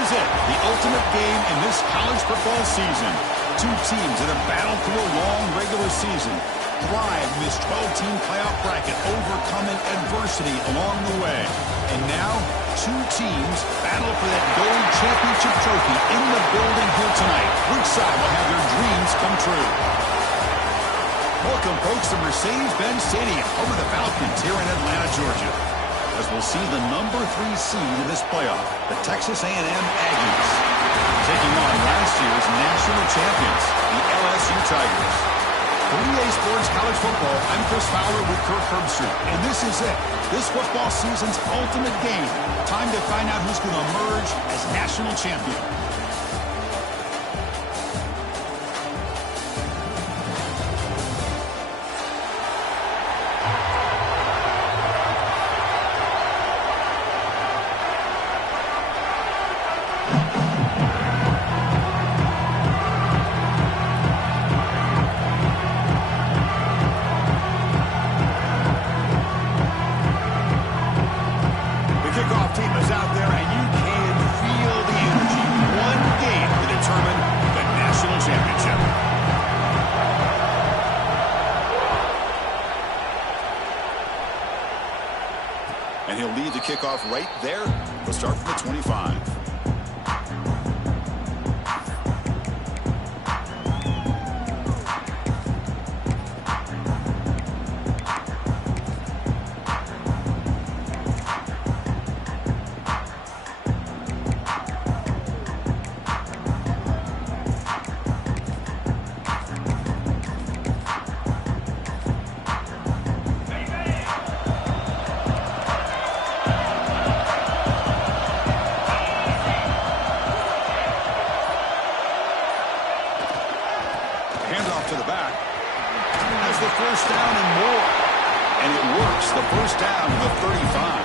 is it, the ultimate game in this college football season. Two teams that have battled through a long regular season, thrive in this 12-team playoff bracket, overcoming adversity along the way. And now, two teams battle for that gold championship trophy in the building here tonight. Which side will have their dreams come true? Welcome, folks, to Mercedes-Benz Stadium, home of the Falcons here in Atlanta, Georgia, as we'll see the number 3 seed in this playoff, the Texas A&M Aggies, taking on last year's national champions, the LSU Tigers. For EA Sports College Football, I'm Chris Fowler with Kirk Herbstreit, and this is it. This football season's ultimate game. Time to find out who's going to emerge as national champion. And he'll lead the kickoff right there. He'll start from the 25. Handoff to the back. Has the first down and more. And it works. The first down to the 35.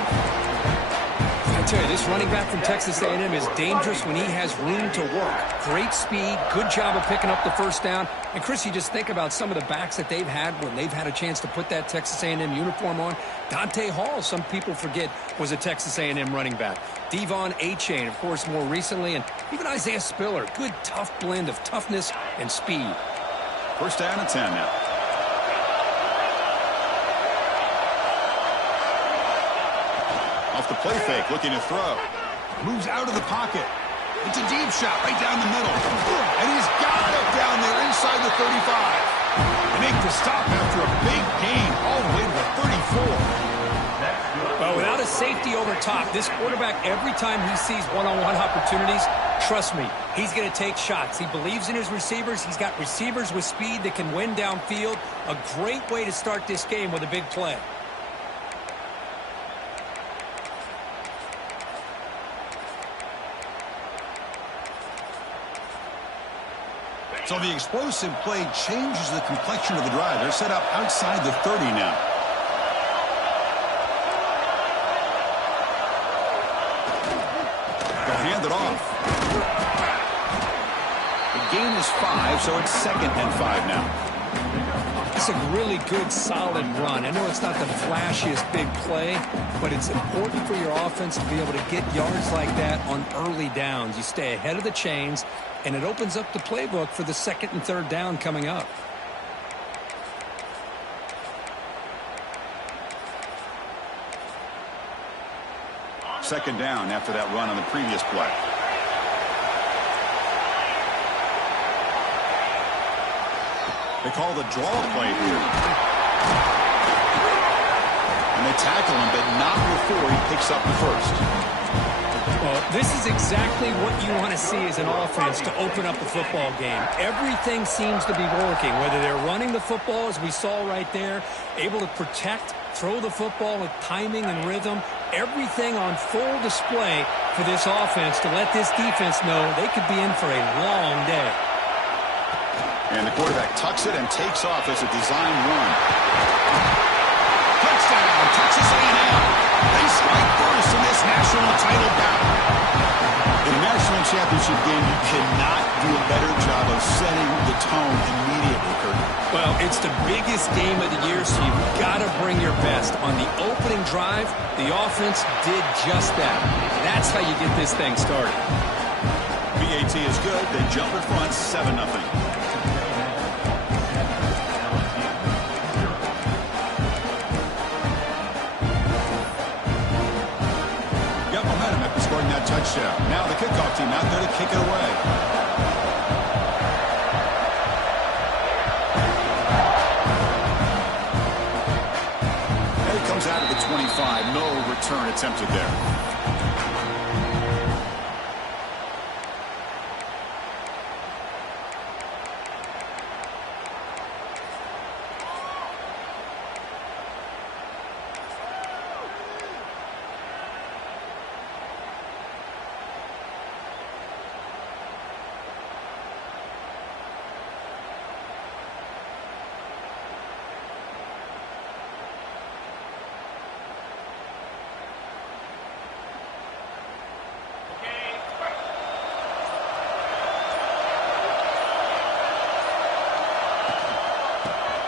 I tell you, this running back from Texas A&M is dangerous when he has room to work. Great speed, good job of picking up the first down. And, Chris, you just think about some of the backs that they've had when they've had a chance to put that Texas A&M uniform on. Dante Hall, some people forget, was a Texas A&M running back. Devon Achane, of course, more recently. And even Isaiah Spiller, good, tough blend of toughness and speed. First down and 10 now. Off the play fake, looking to throw. Moves out of the pocket. It's a deep shot right down the middle. And he's got it down there inside the 35. They make the stop after a big gain all the way to the 34. Well, without a safety over top, this quarterback, every time he sees one-on-one opportunities, trust me, he's going to take shots. He believes in his receivers. He's got receivers with speed that can win downfield. A great way to start this game with a big play. So the explosive play changes the complexion of the drive. They're set up outside the 30 now. Hand it off. The gain is 5, so it's 2nd and 5 now. It's a really good, solid run. I know it's not the flashiest big play, but it's important for your offense to be able to get yards like that on early downs. You stay ahead of the chains, and it opens up the playbook for the 2nd and 3rd down coming up. Second down after that run on the previous play. They call the draw play here. And they tackle him, but not before he picks up the first. Well, this is exactly what you want to see as an offense to open up the football game. Everything seems to be working, whether they're running the football, as we saw right there, able to protect, throw the football with timing and rhythm. Everything on full display for this offense to let this defense know they could be in for a long day. And the quarterback tucks it and takes off as a design run. Touchdown, Texas A&M. They strike first in this national title battle. In a national championship game, you cannot do a better job of setting the tone immediately, Kurt. Well, it's the biggest game of the year, so you've got to bring your best. On the opening drive, the offense did just that. That's how you get this thing started. PAT is good. They jump in front 7-0. Scoring that touchdown. Now the kickoff team out there to kick it away. And it comes out of the 25. No return attempted there.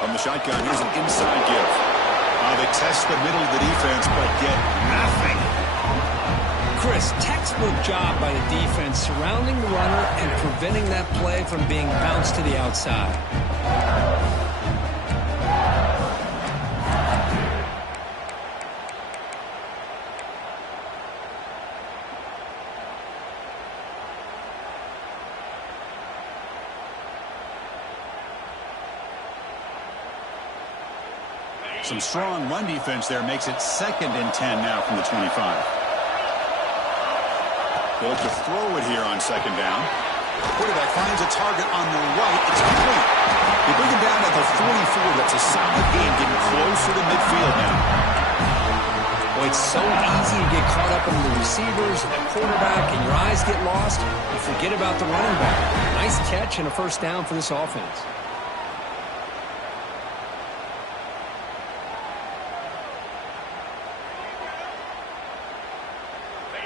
From the shotgun, here's an inside give. They test the middle of the defense, but get nothing. Chris, textbook job by the defense surrounding the runner and preventing that play from being bounced to the outside. Some strong run defense there makes it 2nd and 10 now from the 25. They'll look to throw it here on 2nd down. Quarterback finds a target on the right. It's complete. They bring him down at the 44. That's a solid gain, getting closer to midfield now. Boy, it's so easy to get caught up in the receivers and the quarterback, and your eyes get lost. You forget about the running back. Nice catch and a first down for this offense.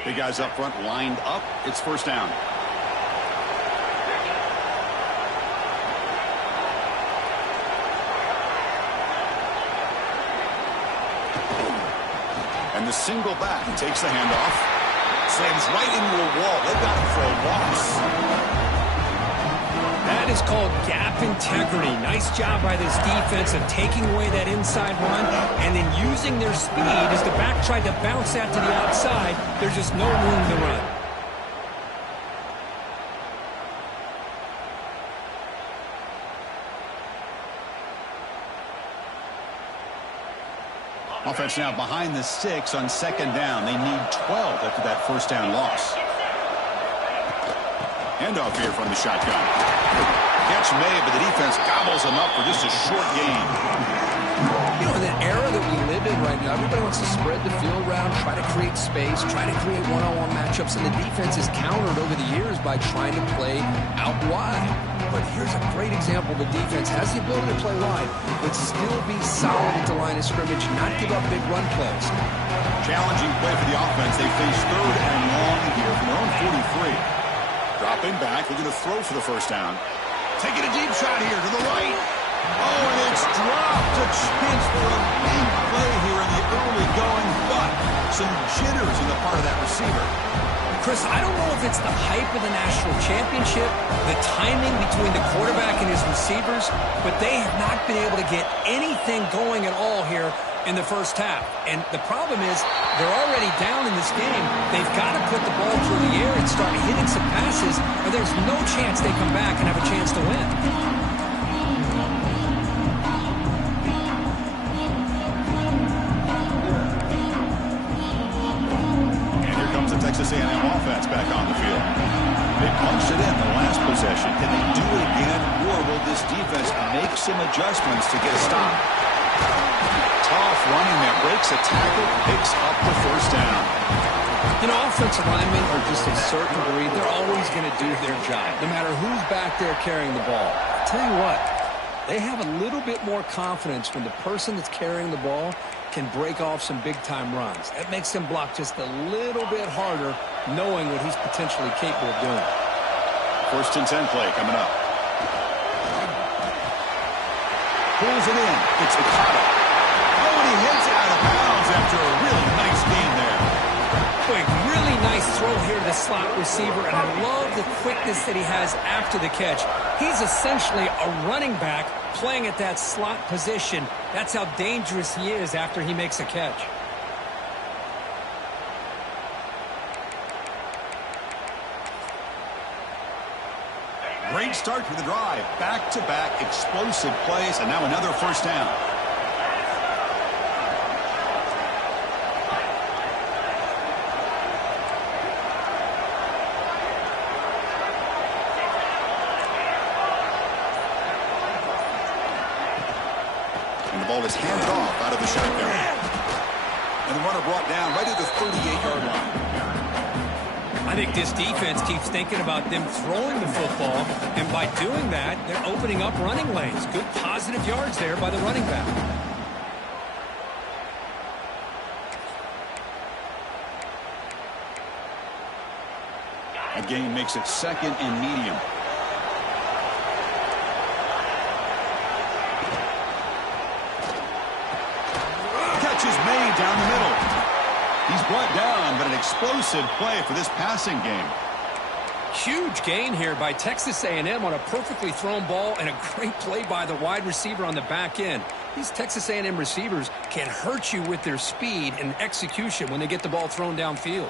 Big guys up front lined up. It's first down. And the single back takes the handoff. Slams right into a wall. They've got him for a loss. That is called gap integrity. Nice job by this defense of taking away that inside run and then using their speed as the back tried to bounce that to the outside. There's just no room to run. Offense now behind the 6 on 2nd down. They need 12 after that first down loss. Handoff here from the shotgun. Catch made, but the defense gobbles him up for just a short gain. You know, in the era that we live in right now, everybody wants to spread the field around, try to create space, try to create one-on-one matchups, and the defense is countered over the years by trying to play out wide. But here's a great example. The defense has the ability to play wide, but still be solid at the line of scrimmage, not give up big run plays. Challenging play for the offense. They face 3rd and long here from their own 43. Dropping back, looking to throw for the first down. Taking a deep shot here to the right. Oh, and it's dropped. A chance for a big play here in the early going, but some jitters on the part of that receiver. Chris, I don't know if it's the hype of the national championship, the timing between the quarterback and his receivers, but they have not been able to get anything going at all here in the first half. And the problem is they're already down in this game. They've got to put the ball through the air and start hitting some passes, or there's no chance they come back and have a chance to win. Texas A&M offense back on the field. They punched it in the last possession. Can they do it again, or will this defense make some adjustments to get a stop? Tough running that breaks a tackle, picks up the first down. You know, offensive linemen are just a certain breed. They're always going to do their job, no matter who's back there carrying the ball. I'll tell you what, they have a little bit more confidence when the person that's carrying the ball can break off some big-time runs. That makes them block just a little bit harder, knowing what he's potentially capable of doing. 1st and 10 play coming up. Pulls it in. It's the cutter. Oh, and he hits out of bounds after a really nice game there. Quick, really nice Nice throw here to the slot receiver, and I love the quickness that he has after the catch. He's essentially a running back playing at that slot position. That's how dangerous he is after he makes a catch. Great start for the drive. Back-to-back explosive plays, and now another first down. And the ball is handed off out of the shotgun. And the runner brought down right at the 38-yard line. I think this defense keeps thinking about them throwing the football, and by doing that, they're opening up running lanes. Good positive yards there by the running back. A gain makes it second and medium. Catch is made down the middle. He's brought down, but an explosive play for this passing game. Huge gain here by Texas A&M on a perfectly thrown ball, and a great play by the wide receiver on the back end. These Texas A&M receivers can hurt you with their speed and execution when they get the ball thrown downfield.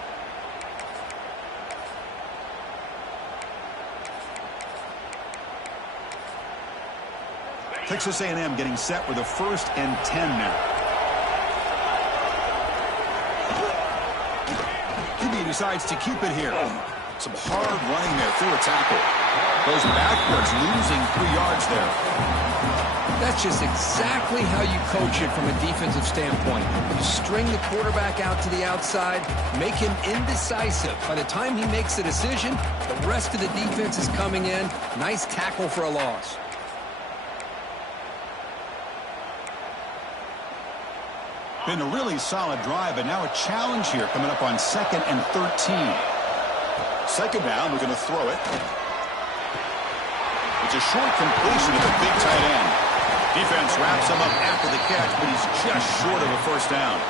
Texas A&M getting set with a 1st and 10 now. He decides to keep it here. Some hard running there through a tackle. Goes backwards, losing 3 yards there. That's just exactly how you coach it from a defensive standpoint. You string the quarterback out to the outside, make him indecisive. By the time he makes a decision, the rest of the defense is coming in. Nice tackle for a loss. Been a really solid drive, but now a challenge here coming up on 2nd and 13. Second down, we're going to throw it. It's a short completion to the big tight end. Defense wraps him up after the catch, but he's just short of a first down.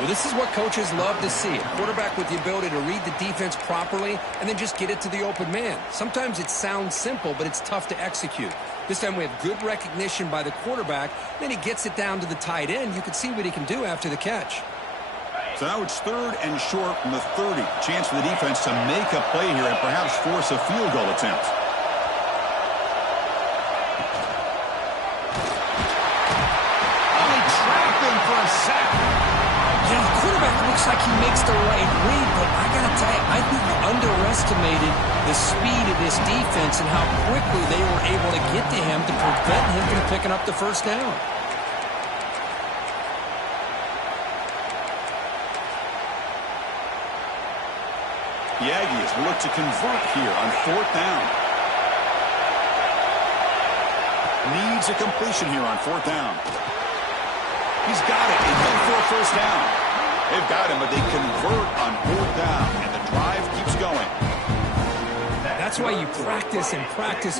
Well, this is what coaches love to see. A quarterback with the ability to read the defense properly and then just get it to the open man. Sometimes it sounds simple, but it's tough to execute. This time we have good recognition by the quarterback. Then he gets it down to the tight end. You can see what he can do after the catch. So now it's 3rd and short from the 30. Chance for the defense to make a play here and perhaps force a field goal attempt. For a sack. You know, the quarterback looks like he makes the right read, but I got to tell you, I think we underestimated the speed of this defense and how quickly they were able to get to him to prevent him from picking up the first down. The Aggies will look to convert here on 4th down. Needs a completion here on 4th down. He's got it. He's in for a first down. They've got him, but they convert on 4th down, and the drive keeps going. That's why you practice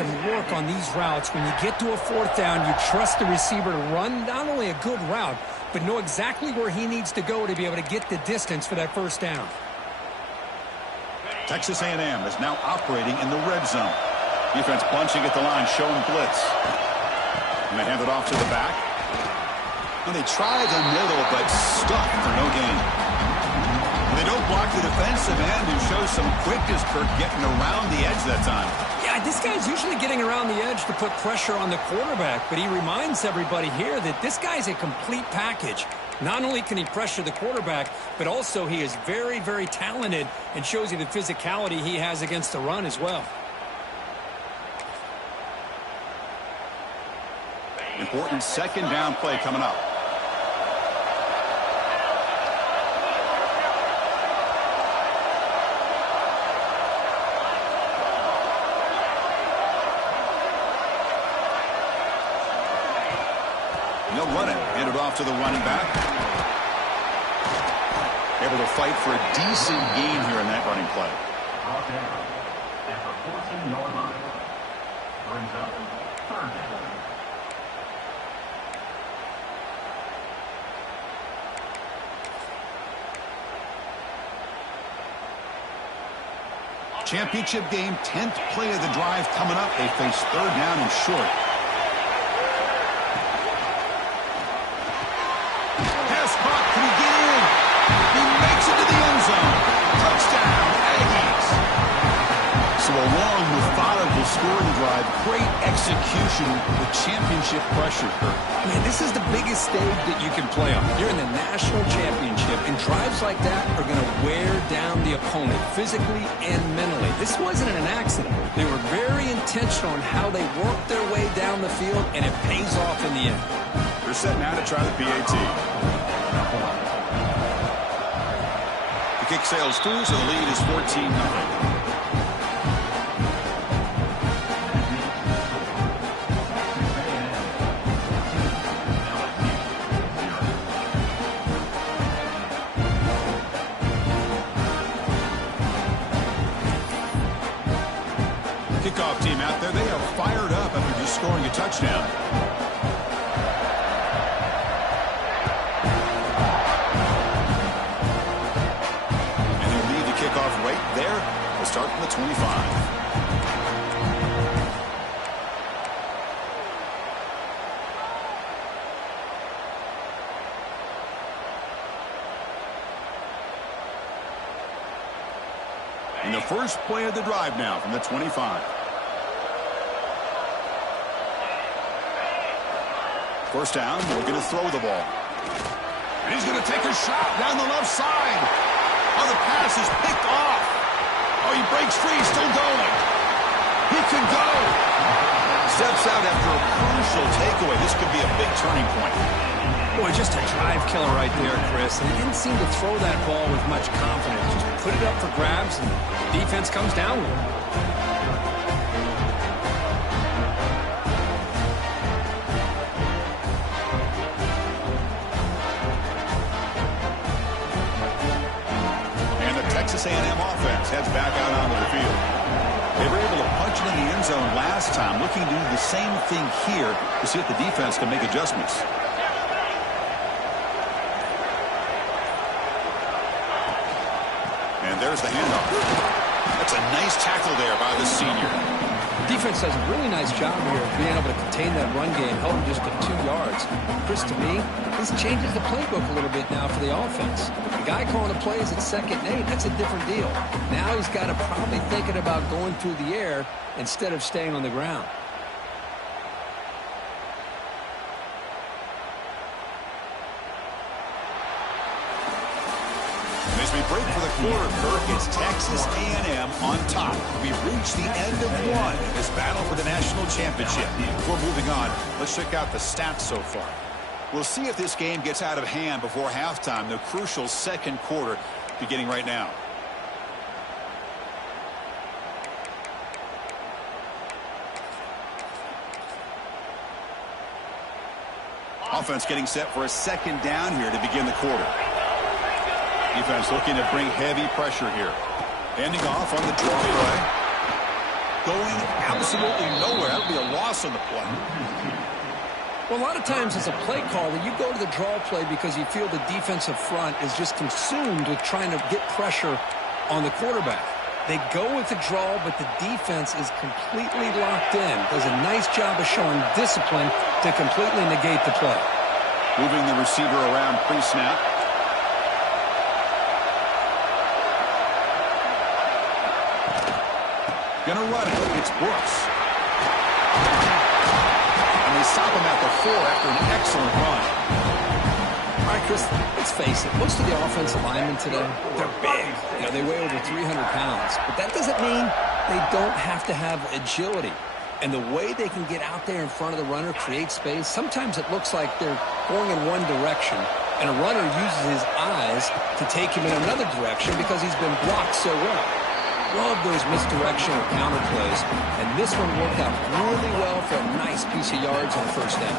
and work on these routes. When you get to a 4th down, you trust the receiver to run not only a good route, but know exactly where he needs to go to be able to get the distance for that first down. Texas A&M is now operating in the red zone. Defense bunching at the line, showing blitz. And they hand it off to the back. And they try the middle, but stuck for no gain. They don't block the defensive end, who shows some quickness for getting around the edge that time. Yeah, this guy's usually getting around the edge to put pressure on the quarterback, but he reminds everybody here that this guy's a complete package. Not only can he pressure the quarterback, but also he is very, very talented and shows you the physicality he has against the run as well. Important second down play coming up. They'll run it. Hand it off to the running back. Able to fight for a decent gain here in that running play. At the 14-yard line. Brings up 3rd down. Championship game, 10th play of the drive coming up. They face third down and short. Pass caught. Can he get in? He makes it to the end zone. Touchdown, Aggies. So a long, methodical scoring drive. Great execution with championship pressure. Man, this is the biggest stage that you can play on. You're in the national championship, and drives like that are going to wear down the opponent physically and mentally. This wasn't an accident. They were very intentional in how they worked their way down the field, and it pays off in the end. They're set now to try the PAT. The kick sails through, so the lead is 14-9. Kickoff team out there, they are fired up after just scoring a touchdown. And they lead the kickoff right there. They'll start from the 25. And the first play of the drive now from the 25. First down, we're going to throw the ball. And he's going to take a shot down the left side. Oh, the pass is picked off. Oh, he breaks free, still going. He can go. Steps out after a crucial takeaway. This could be a big turning point. Boy, just a drive killer right there, Chris. And he didn't seem to throw that ball with much confidence. Just put it up for grabs, and the defense comes down with it. Texas A&M offense heads back out onto the field. They were able to punch it in the end zone last time, looking to do the same thing here to see if the defense can make adjustments. And there's the handoff. That's a nice tackle there by the senior. Defense does a really nice job here of being able to contain that run game, held him just to 2 yards. Chris, to me, this changes the playbook a little bit now for the offense. The guy calling the plays at 2nd and 8, that's a different deal. Now he's got to probably thinking about going through the air instead of staying on the ground. As we break for the quarter, Kirk, it's Texas A&M on top. We've reached the end of one in this battle for the national championship. Before moving on, let's check out the stats so far. We'll see if this game gets out of hand before halftime, the crucial second quarter beginning right now. Offense getting set for a second down here to begin the quarter. Defense looking to bring heavy pressure here. Ending off on the draw play. Going absolutely nowhere. That would be a loss on the play. Well, a lot of times as a play caller, you go to the draw play because you feel the defensive front is just consumed with trying to get pressure on the quarterback. They go with the draw, but the defense is completely locked in. Does a nice job of showing discipline to completely negate the play. Moving the receiver around pre-snap. Gonna run it. It's Brooks. And they stop him at the 4 after an excellent run. All right, Chris, let's face it. Most of the offensive linemen today, they're big. You know, they weigh over 300 pounds. But that doesn't mean they don't have to have agility. And the way they can get out there in front of the runner, create space, sometimes it looks like they're going in one direction, and a runner uses his eyes to take him in another direction because he's been blocked so well. Love those misdirection or counter plays, and this one worked out really well for a nice piece of yards on first down.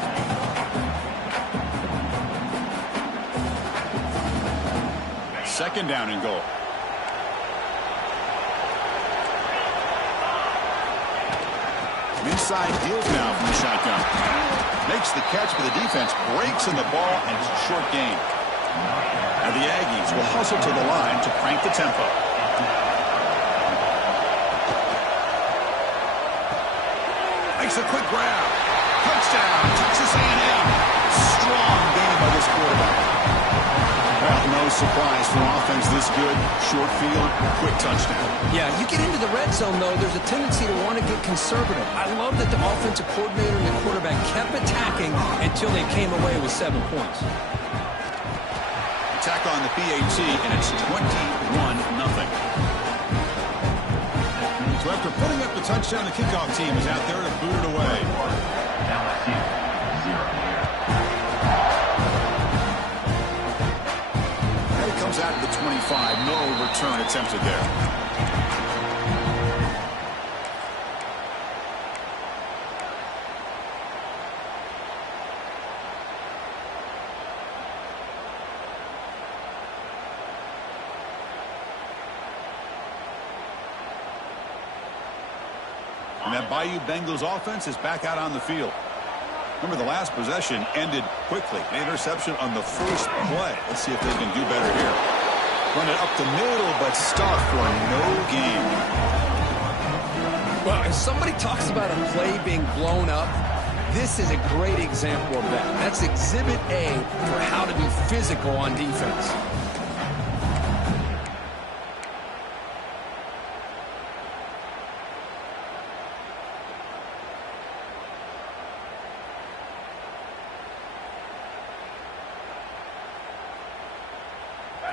Second down and goal. Inside deals now from the shotgun. Makes the catch, but the defense breaks in the ball, and it's a short gain. And the Aggies will hustle to the line to crank the tempo. Makes a quick grab. Touchdown, Texas A&M. Strong game by this quarterback. Well, no surprise for offense this good. Short field, quick touchdown. Yeah, you get into the red zone, though, there's a tendency to want to get conservative. I love that the offensive coordinator and the quarterback kept attacking until they came away with 7 points. Attack on the PAT, and it's 21-0. So after putting up the touchdown, the kickoff team is out there to boot it away. LSU 0. Comes out to the 25. No return attempted there. And that Bayou Bengals offense is back out on the field. Remember, the last possession ended quickly. An interception on the first play. Let's see if they can do better here. Run it up the middle, but stop for no gain. Well, if somebody talks about a play being blown up, this is a great example of that. That's Exhibit A for how to be physical on defense.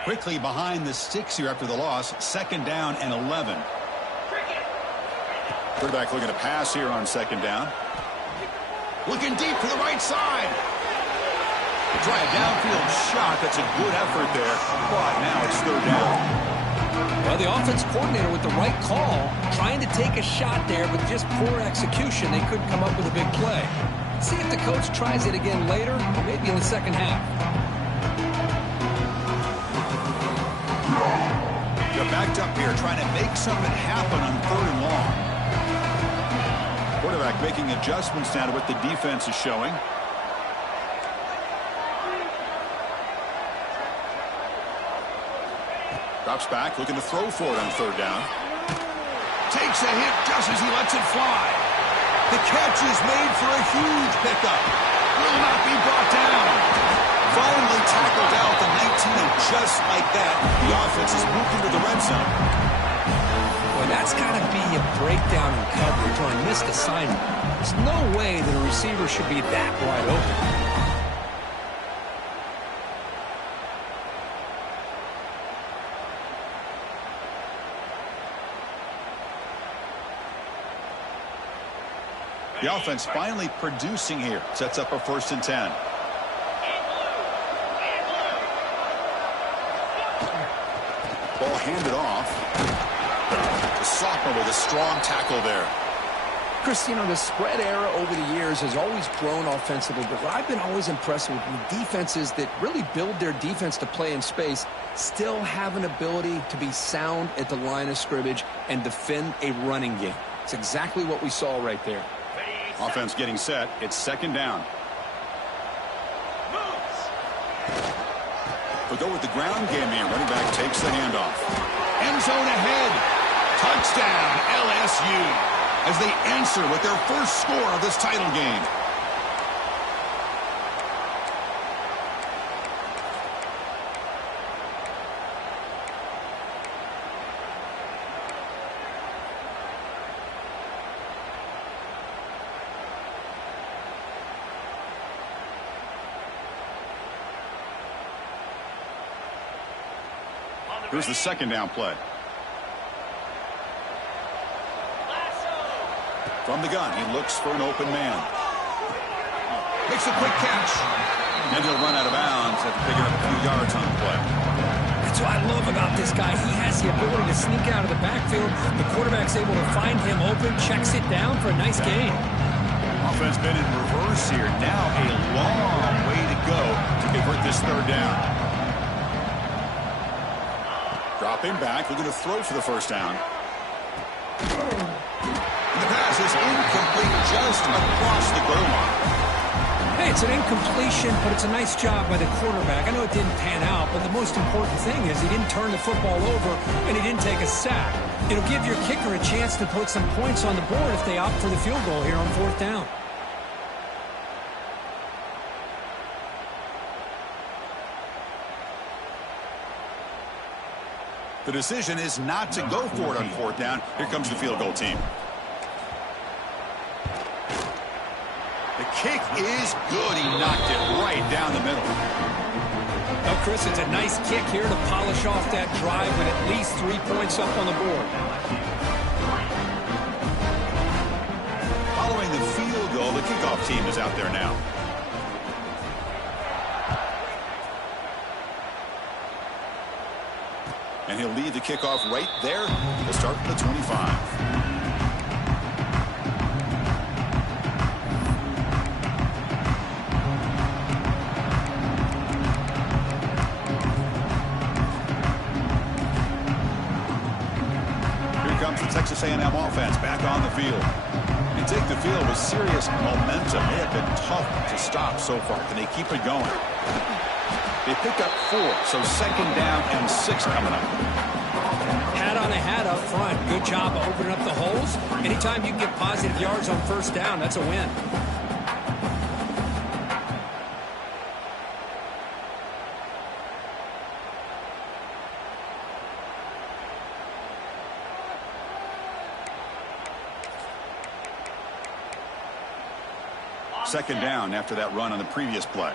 Quickly behind the sticks here after the loss. 2nd down and 11. Quarterback looking to pass here on 2nd down. Looking deep to the right side. Try a downfield shot. That's a good effort there. But now it's 3rd down. Well, the offense coordinator with the right call, trying to take a shot there, but just poor execution. They couldn't come up with a big play. See if the coach tries it again later, or maybe in the second half. They're backed up here trying to make something happen on 3rd and long. Quarterback making adjustments now to what the defense is showing. Drops back, looking to throw for it on 3rd down. Takes a hit just as he lets it fly. The catch is made for a huge pickup. Will not be brought down. Finally tackled out the 19, and just like that, the offense is moved into the red zone. Well, that's got to be a breakdown in coverage or a missed assignment. There's no way that a receiver should be that wide open. The offense finally producing here. Sets up a 1st and 10. Ball handed off. The sophomore with a strong tackle there. Chris, you know, the spread era over the years has always grown offensively, but what I've been always impressed with defenses that really build their defense to play in space still have an ability to be sound at the line of scrimmage and defend a running game. It's exactly what we saw right there. Offense getting set. It's 2nd down. We'll go with the ground game here. Running back takes the handoff. End zone ahead. Touchdown, LSU. As they answer with their first score of this title game. Here's the 2nd down play. From the gun, he looks for an open man. Makes a quick catch. And he'll run out of bounds after picking up a few yards on the play. That's what I love about this guy. He has the ability to sneak out of the backfield. The quarterback's able to find him open, checks it down for a nice gain. Offense been in reverse here. Now a long way to go to convert this 3rd down. Dropping back, looking to throw for the 1st down. And the pass is incomplete just across the goal line. Hey, it's an incompletion, but it's a nice job by the quarterback. I know it didn't pan out, but the most important thing is he didn't turn the football over and he didn't take a sack. It'll give your kicker a chance to put some points on the board if they opt for the field goal here on 4th down. The decision is not to go for it on 4th down. Here comes the field goal team. The kick is good. He knocked it right down the middle. Well, Chris, it's a nice kick here to polish off that drive with at least 3 points up on the board. Following the field goal, the kickoff team is out there now. And he'll lead the kickoff right there. We'll start at the 25. The Texas A&M offense back on the field. They take the field with serious momentum. They have been tough to stop so far. Can they keep it going? They picked up 4, so 2nd down and 6 coming up. Hat on a hat up front. Good job of opening up the holes. Anytime you can get positive yards on 1st down, that's a win. Second down after that run on the previous play.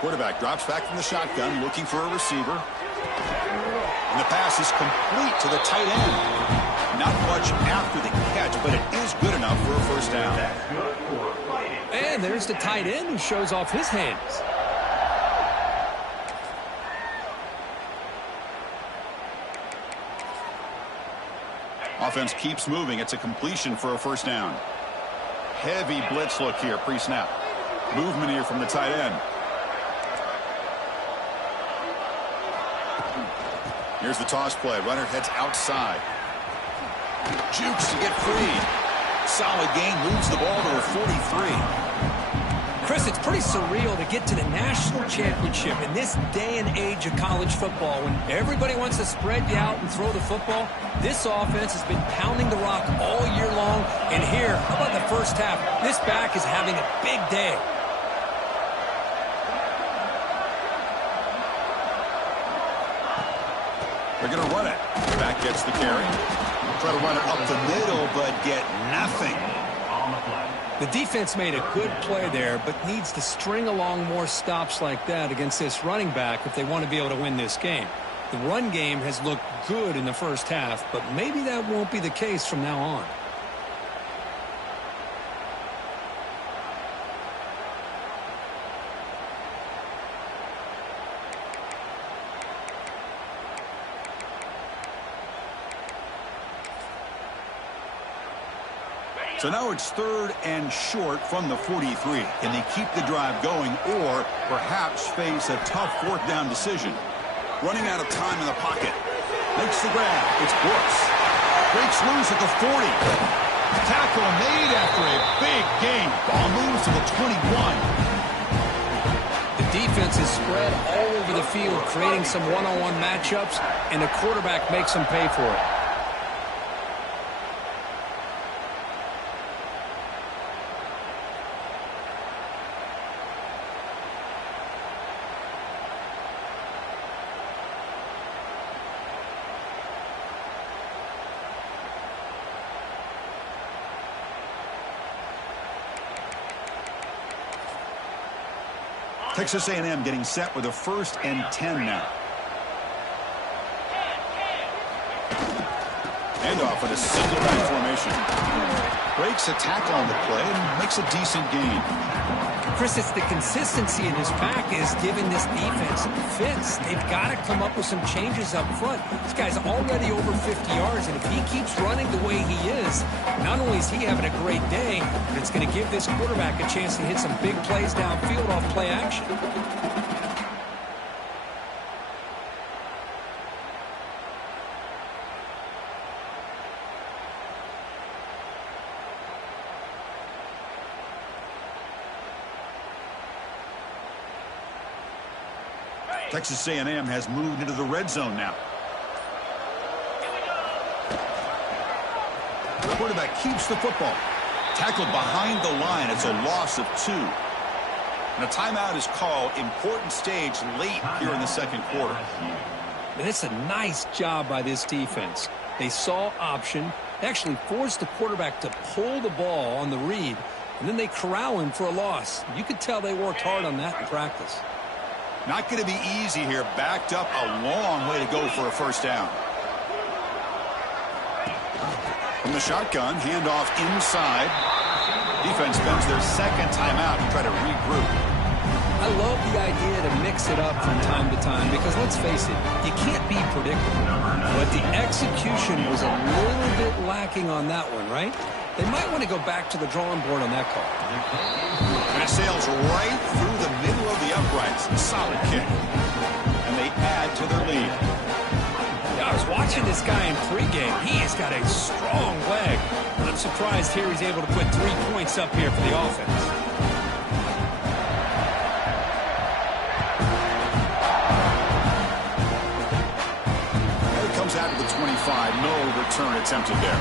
Quarterback drops back from the shotgun, looking for a receiver. And the pass is complete to the tight end. Not much after the catch, but it is good enough for a 1st down. And there's the tight end who shows off his hands. Offense keeps moving. It's a completion for a 1st down. Heavy blitz look here pre-snap. Movement here from the tight end. Here's the toss play. Runner heads outside. Jukes to get free. Solid gain. Moves the ball to a 43. Chris, it's pretty surreal to get to the national championship in this day and age of college football when everybody wants to spread you out and throw the football. This offense has been pounding the rock all year long. And here, how about the 1st half? This back is having a big day. They're going to run it. Back gets the carry. Try to run it up the middle, but get nothing. The defense made a good play there, but needs to string along more stops like that against this running back if they want to be able to win this game. The run game has looked good in the 1st half, but maybe that won't be the case from now on. So now it's 3rd and short from the 43. Can they keep the drive going or perhaps face a tough 4th down decision? Running out of time in the pocket. Makes the grab. It's Brooks. Breaks loose at the 40. Tackle made after a big gain. Ball moves to the 21. The defense is spread all over the field, creating some one-on-one matchups, and the quarterback makes them pay for it. Texas A&M getting set with a 1st and 10 now. Handoff in a single back formation. Breaks a tackle on the play and makes a decent gain. Chris, it's the consistency in his back is giving this defense fits. They've got to come up with some changes up front. This guy's already over 50 yards, and if he keeps running the way he is, not only is he having a great day, but it's going to give this quarterback a chance to hit some big plays downfield off play action. Texas A&M has moved into the red zone now. The quarterback keeps the football. Tackled behind the line. It's a loss of 2. And a timeout is called. Important stage late here in the second quarter. And it's a nice job by this defense. They saw option. They actually forced the quarterback to pull the ball on the read. And then they corral him for a loss. You could tell they worked hard on that in practice. Not going to be easy here. Backed up a long way to go for a first down. From the shotgun, handoff inside. Defense spends their second timeout to try to regroup. I love the idea to mix it up from time to time because, let's face it, you can't be predictable. But the execution was a little bit lacking on that one, right? They might want to go back to the drawing board on that call. And it sails right through the middle of the uprights. Solid kick. And they add to their lead. Yeah, I was watching this guy in pregame. He has got a strong leg. I'm surprised here he's able to put 3 points up here for the offense. Out of the 25. No return attempted there.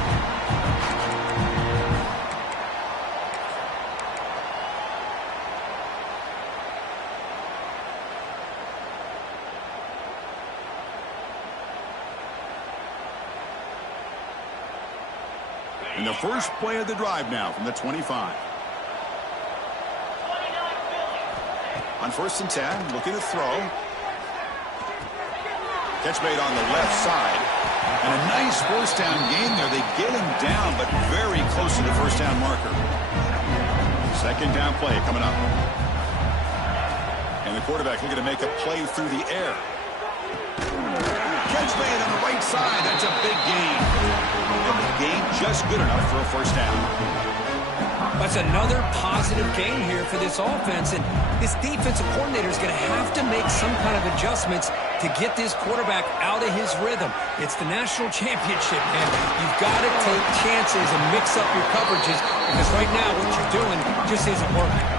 And the first play of the drive now from the 25. On 1st and 10, looking to throw. Catch made on the left side. And a nice first down gain there. They get him down, but very close to the first down marker. Second down play coming up. And the quarterback looking to make a play through the air. Catch made on the right side. That's a big gain. And the gain just good enough for a first down. That's another positive gain here for this offense, and this defensive coordinator is going to have to make some kind of adjustments to get this quarterback out of his rhythm. It's the national championship, man. You've got to take chances and mix up your coverages because right now what you're doing just isn't working.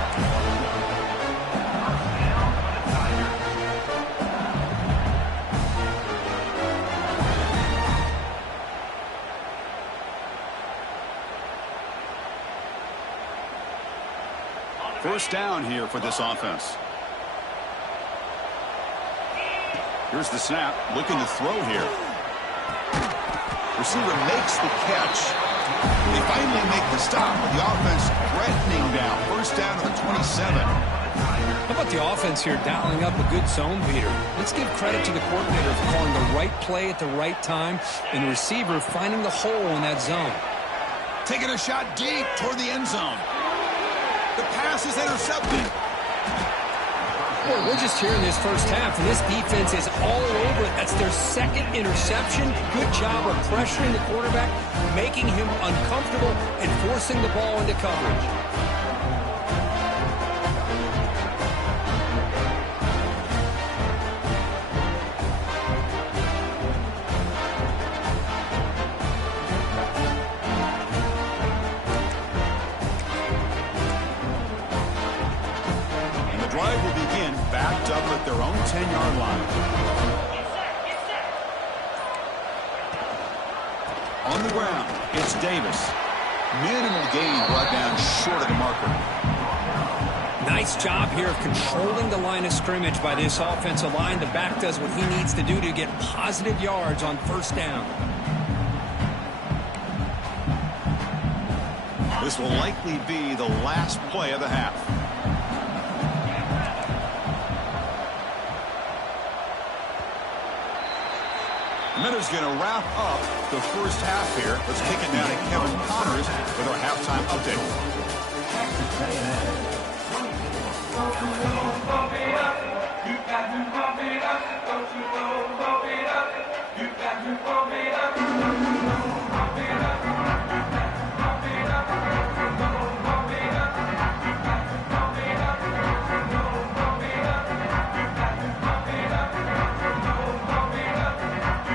First down here for this offense. Here's the snap. Looking to throw here. Receiver makes the catch. They finally make the stop, but the offense threatening down. First down to the 27. How about the offense here dialing up a good zone beater? Let's give credit to the coordinator for calling the right play at the right time and the receiver finding the hole in that zone. Taking a shot deep toward the end zone. The pass is intercepted. Boy, we're just here in this first half, and this defense is all over it. That's their second interception. Good job of pressuring the quarterback, making him uncomfortable, and forcing the ball into coverage. Drive will begin backed up at their own 10-yard line. On the ground, it's Davis. Minimal gain brought down short of the marker. Nice job here of controlling the line of scrimmage by this offensive line. The back does what he needs to do to get positive yards on first down. This will likely be the last play of the half. Minuta's going to wrap up the first half here. Let's kick it down to Kevin Connors with our halftime update.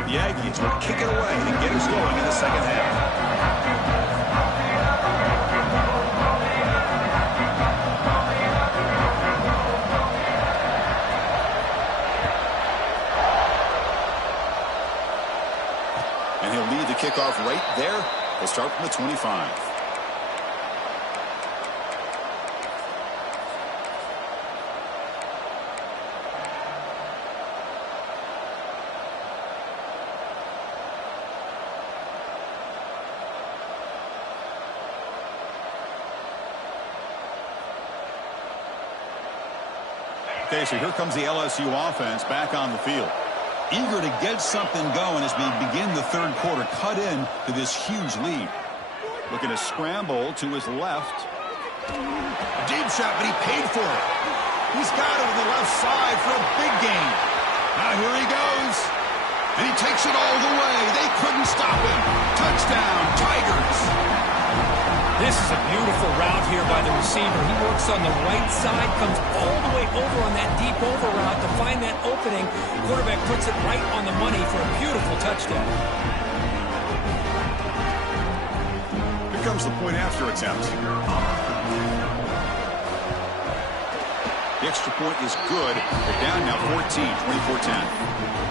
The Aggies will kick it away and get us going in the second half. off right there. They'll start from the 25. Okay, so here comes the LSU offense back on the field. Eager to get something going as we begin the third quarter. Cut in to this huge lead. Looking to scramble to his left. A deep shot, but he paid for it. He's got it on the left side for a big gain. Now here he goes. And he takes it all the way. They couldn't stop him. Touchdown, Tigers. This is a beautiful route here by the receiver. He works on the right side, comes all the way over on that deep over route to find that opening. Quarterback puts it right on the money for a beautiful touchdown. Here comes the point after attempt. The extra point is good. They're down now 14, 24-10.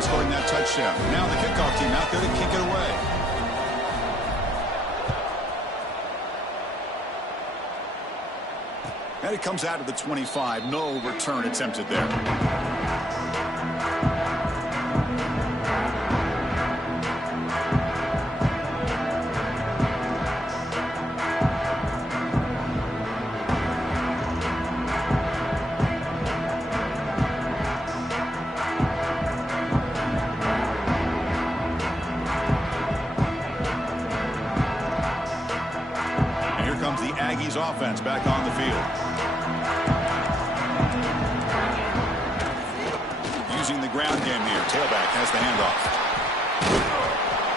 Scoring that touchdown. Now the kickoff team out there to kick it away. And it comes out of the 25. No return attempted there. Aggies offense back on the field. Using the ground game here. Tailback has the handoff.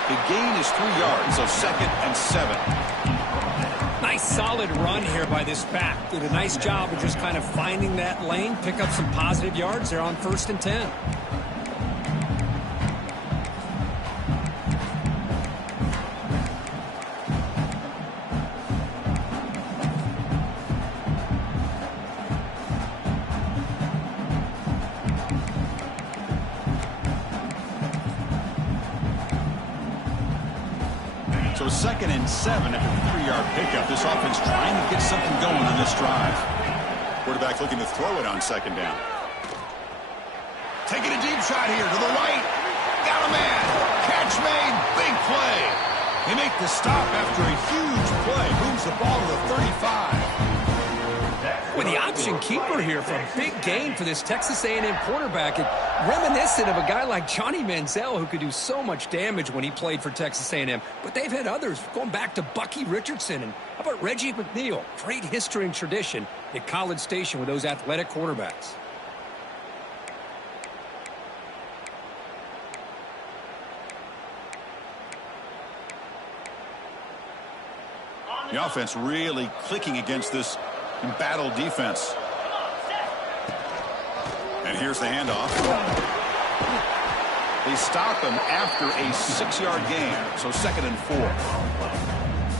The gain is 3 yards, so 2nd and 7. Nice solid run here by this back. Did a nice job of just kind of finding that lane, pick up some positive yards there on 1st and 10. So 2nd and 7 after the 3-yard pickup. This offense trying to get something going on this drive. Quarterback looking to throw it on 2nd down. Taking a deep shot here to the right. Got a man. Catch made. Big play. They make the stop after a huge play. Moves the ball to the 35. With the option keeper here for a big gain for this Texas A&M quarterback. It reminiscent of a guy like Johnny Manziel who could do so much damage when he played for Texas A&M. But they've had others going back to Bucky Richardson. And how about Reggie McNeil? Great history and tradition at College Station with those athletic quarterbacks. The offense really clicking against this embattled defense. And here's the handoff. They stop him after a 6-yard gain, so 2nd and 4.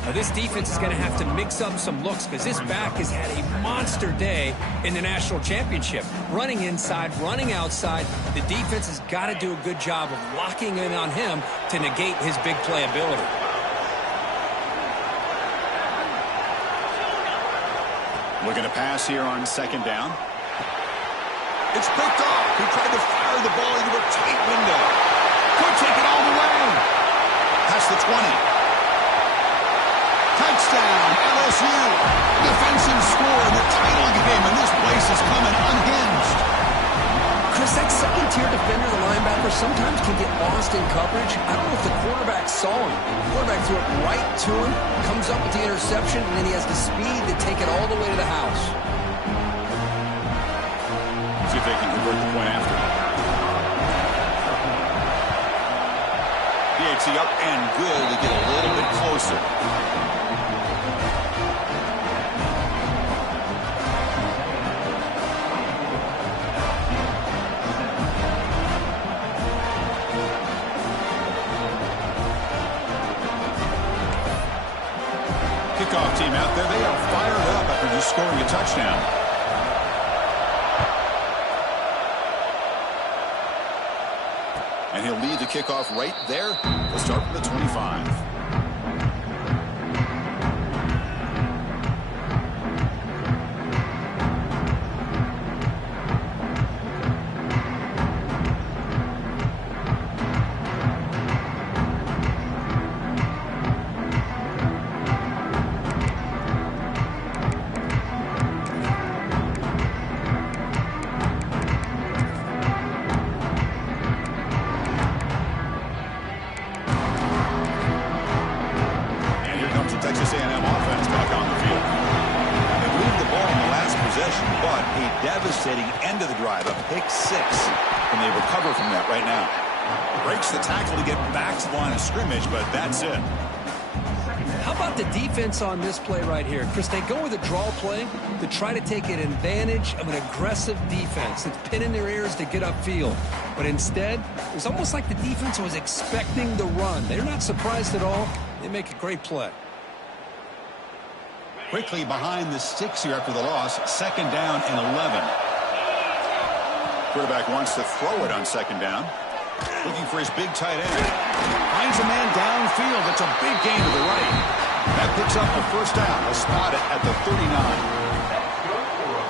Now this defense is going to have to mix up some looks because this back has had a monster day in the national championship. Running inside, running outside. The defense has got to do a good job of locking in on him to negate his big play ability. Looking to pass here on 2nd down. It's picked off. He tried to fire the ball into a tight window. Could take it all the way. Past the 20. Touchdown, LSU. Defensive score in the title game, and this place is coming unhinged. Chris, that second-tier defender, the linebacker, sometimes can get lost in coverage. I don't know if the quarterback saw him. The quarterback threw it right to him, comes up with the interception, and then he has the speed to take it all the way to the house. See if they can convert the point after. DHC up and good to get a little bit closer. kickoff team out there, they are fired up after just scoring a touchdown. And he'll lead the kickoff right there. He'll start from the 25. Texas A&M offense back on the field. They moved the ball in the last possession, but a devastating end of the drive, a pick 6, and they recover from that right now. Breaks the tackle to get back to the line of scrimmage, but that's it. How about the defense on this play right here? Chris, they go with a draw play to try to take an advantage of an aggressive defense that's pinning their ears to get upfield. But instead, it was almost like the defense was expecting the run. They're not surprised at all. They make a great play. Quickly behind the sticks here after the loss. 2nd down and 11. Quarterback wants to throw it on 2nd down. Looking for his big tight end. Finds a man downfield. That's a big gain to the right. That picks up the 1st down. He'll spot it at the 39.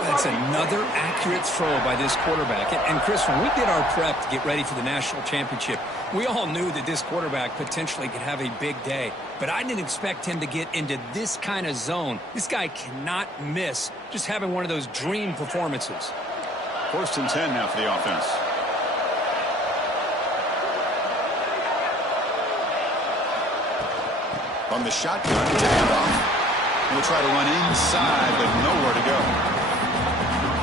That's another accurate throw by this quarterback. And Chris, when we did our prep to get ready for the national championship, we all knew that this quarterback potentially could have a big day. But I didn't expect him to get into this kind of zone. This guy cannot miss just having one of those dream performances. 1st and 10 now for the offense. From the shotgun, it's a handoff. He'll try to run inside, but nowhere to go.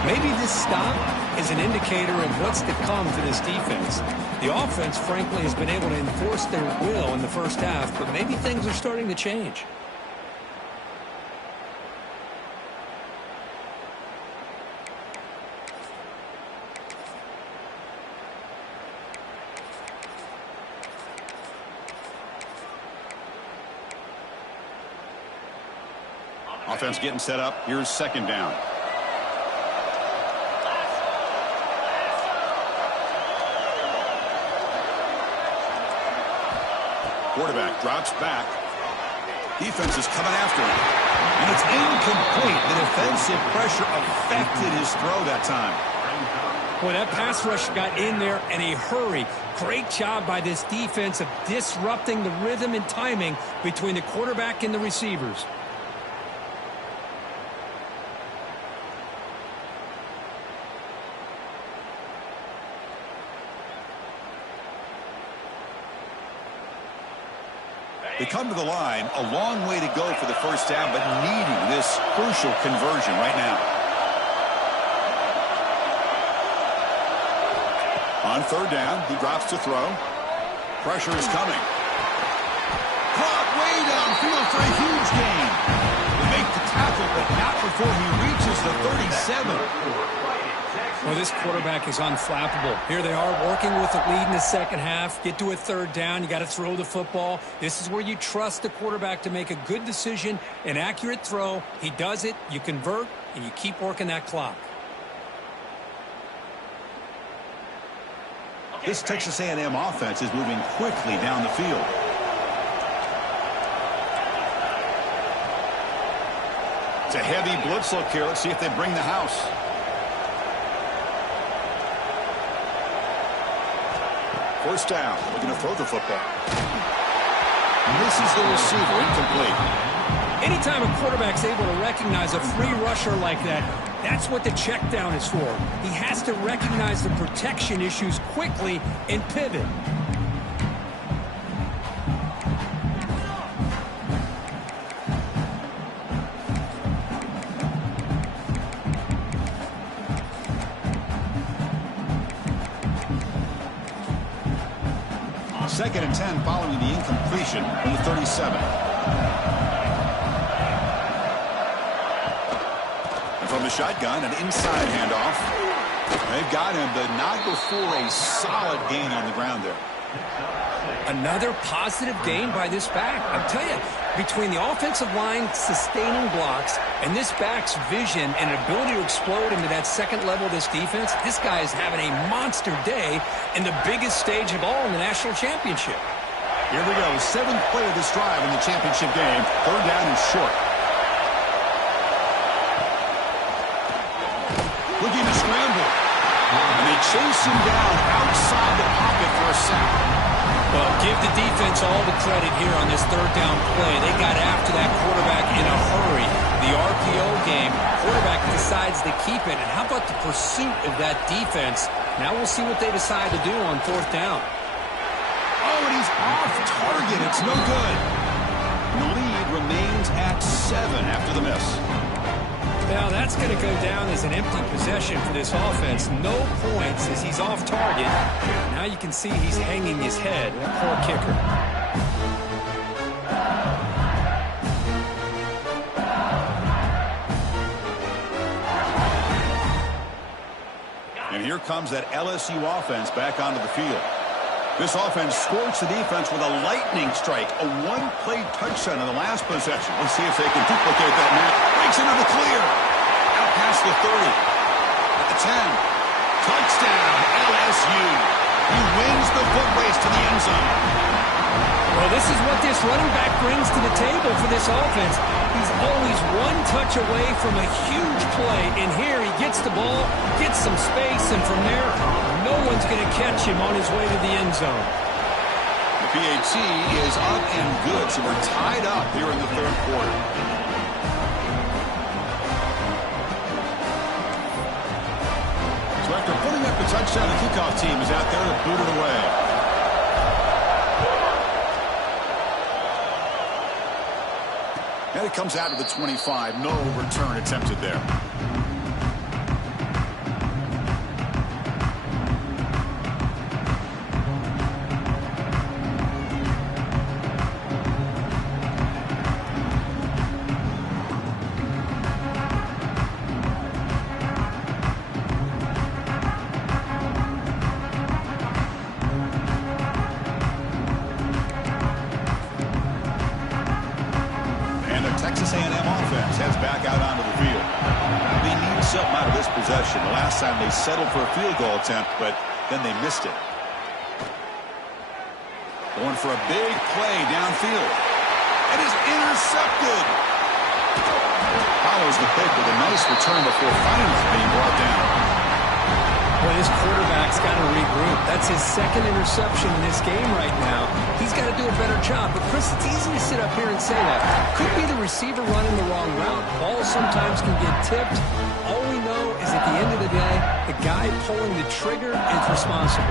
Maybe this stop is an indicator of what's to come for this defense. The offense, frankly, has been able to enforce their will in the first half, but maybe things are starting to change. Offense getting set up. Here's 2nd down. Quarterback drops back. Defense is coming after him. And it's incomplete. The defensive pressure affected his throw that time. Boy, that pass rush got in there in a hurry. Great job by this defense of disrupting the rhythm and timing between the quarterback and the receivers. They come to the line, a long way to go for the 1st down, but needing this crucial conversion right now. On 3rd down, he drops to throw. Pressure is coming. Caught way downfield for a huge gain. They make the tackle, but not before he reaches the 37. Well, this quarterback is unflappable. Here they are working with a lead in the 2nd half. Get to a 3rd down. You got to throw the football. This is where you trust the quarterback to make a good decision, an accurate throw. He does it. You convert, and you keep working that clock. This Texas A&M offense is moving quickly down the field. It's a heavy blitz look here. Let's see if they bring the house. First down, looking to throw the football. Misses the receiver, incomplete. Anytime a quarterback's able to recognize a free rusher like that, that's what the check down is for. He has to recognize the protection issues quickly and pivot. Second and 10 following the incompletion from the 37. And from the shotgun, an inside handoff. They've got him, but not before a solid gain on the ground there. Another positive gain by this back. I'm telling you, between the offensive line sustaining blocks and this back's vision and ability to explode into that second level of this defense, this guy is having a monster day in the biggest stage of all in the national championship. Here we go, 7th play of this drive in the championship game. 3rd down and short. Looking to scramble. And they chase him down outside the pocket for a sack. Well, give the defense all the credit here on this 3rd down play. They got after that quarterback in a hurry. The RPO game, quarterback decides to keep it. And how about the pursuit of that defense? Now we'll see what they decide to do on 4th down. Oh, and he's off target. It's no good. And the lead remains at 7 after the miss. Now that's going to go down as an empty possession for this offense. No points as he's off target. Now you can see he's hanging his head. Poor kicker. And here comes that LSU offense back onto the field. This offense scorched the defense with a lightning strike, a one-play touchdown in the last possession. Let's see if they can duplicate that now. Breaks into the clear. Out past the 30. At the 10. Touchdown, LSU. He wins the foot race to the end zone. Well, this is what this running back brings to the table for this offense. He's always one touch away from a huge play. And here he gets the ball, gets some space, and from there, no one's going to catch him on his way to the end zone. The PAT is up and good, so we're tied up here in the 3rd quarter. So after putting up the touchdown, the kickoff team is out there to boot it away. And it comes out of the 25. No return attempted there. Texas A&M offense heads back out onto the field. They need something out of this possession. The last time they settled for a field goal attempt, but then they missed it. Going for a big play downfield. It is intercepted. Follows the pick with a nice return before finally being brought down. Well, this quarterback's got to regroup. That's his 2nd interception in this game right now. He's got to do a better job. But, Chris, it's easy to sit up here and say that. Could be the receiver running the wrong route. Balls sometimes can get tipped. All we know is at the end of the day, the guy pulling the trigger is responsible.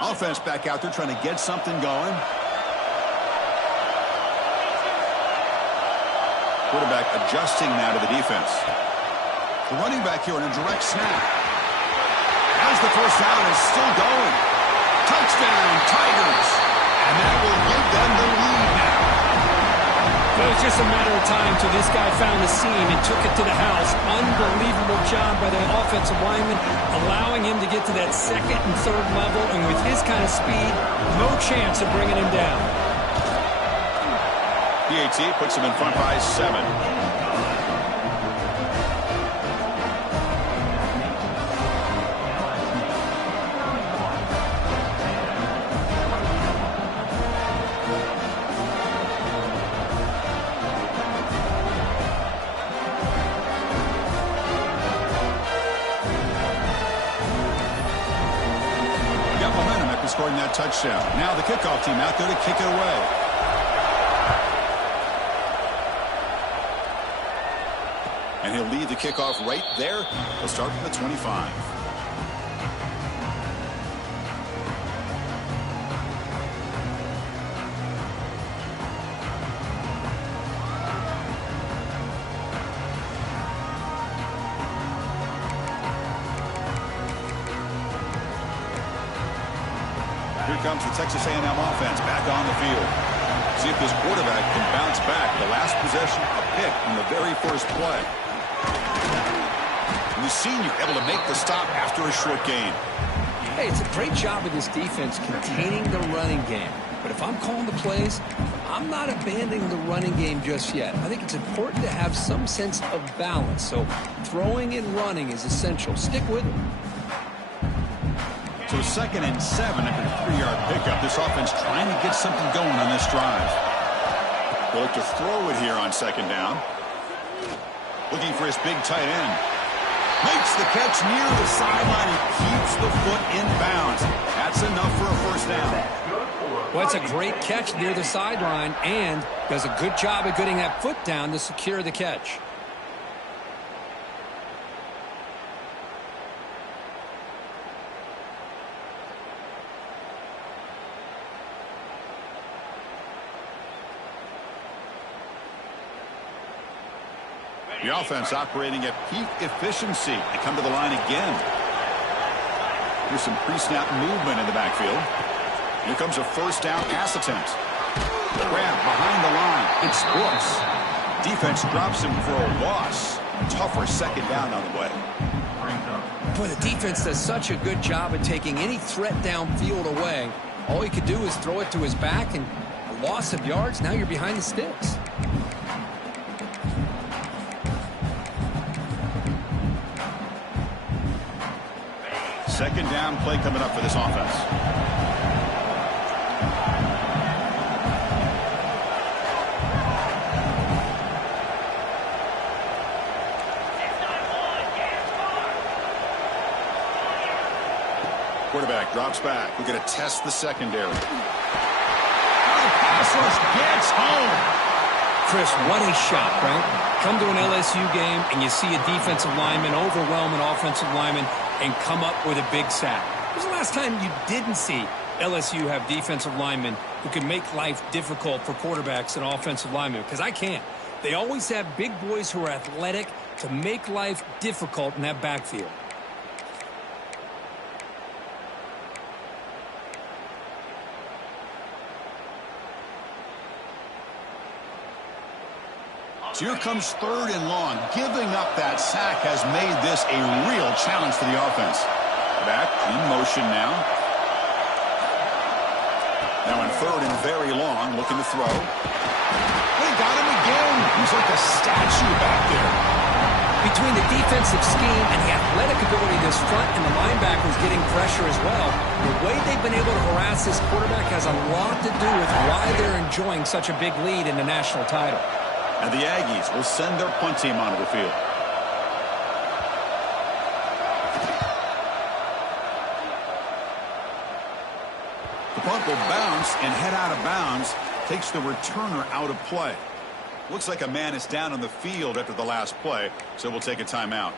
Offense back out there trying to get something going. Quarterback adjusting now to the defense. The running back here in a direct snap. As the first down is still going. Touchdown, Tigers. And that will give them the lead now. Well, it's just a matter of time till this guy found the seam and took it to the house. Unbelievable job by the offensive lineman, allowing him to get to that 2nd and 3rd level. And with his kind of speed, no chance of bringing him down. PAT puts him in front by 7. Got momentum after scoring that touchdown. Now the kickoff team out there to kick it away. And he'll lead the kickoff right there. He'll start from the 25. Here comes the Texas A&M offense back on the field. See if this quarterback can bounce back. The last possession, a pick in the very first play. And the senior able to make the stop after a short gain. Hey, it's a great job of this defense containing the running game. But if I'm calling the plays, I'm not abandoning the running game just yet. I think it's important to have some sense of balance. So throwing and running is essential. Stick with it. So 2nd and 7 after a 3-yard pickup. This offense trying to get something going on this drive. They'll look to throw it here on 2nd down. Looking for his big tight end. Makes the catch near the sideline. He keeps the foot in bounds. That's enough for a first down. Well, it's a great catch near the sideline and does a good job of getting that foot down to secure the catch. The offense operating at peak efficiency. They come to the line again. Here's some pre-snap movement in the backfield. Here comes a first down pass attempt. Grab behind the line. It's Brooks. Defense drops him for a loss. Tougher 2nd down on the way. Boy, the defense does such a good job of taking any threat downfield away. All he could do is throw it to his back, and a loss of yards, now you're behind the sticks. Second down play coming up for this offense. Quarterback drops back. We're going to test the secondary. Pass rush gets home. Chris, what a shot, right? Come to an LSU game and you see a defensive lineman overwhelm an offensive lineman and come up with a big sack. When was the last time you didn't see LSU have defensive linemen who can make life difficult for quarterbacks and offensive linemen? Because I can't. They always have big boys who are athletic to make life difficult in that backfield. So here comes 3rd and long. Giving up that sack has made this a real challenge for the offense. Back in motion now. Now in 3rd and very long, looking to throw. They got him again. He's like a statue back there. Between the defensive scheme and the athletic ability of this front and the linebackers getting pressure as well, the way they've been able to harass this quarterback has a lot to do with why they're enjoying such a big lead in the national title. And the Aggies will send their punt team onto the field. The punt will bounce and head out of bounds. Takes the returner out of play. Looks like a man is down on the field after the last play, so we'll take a timeout.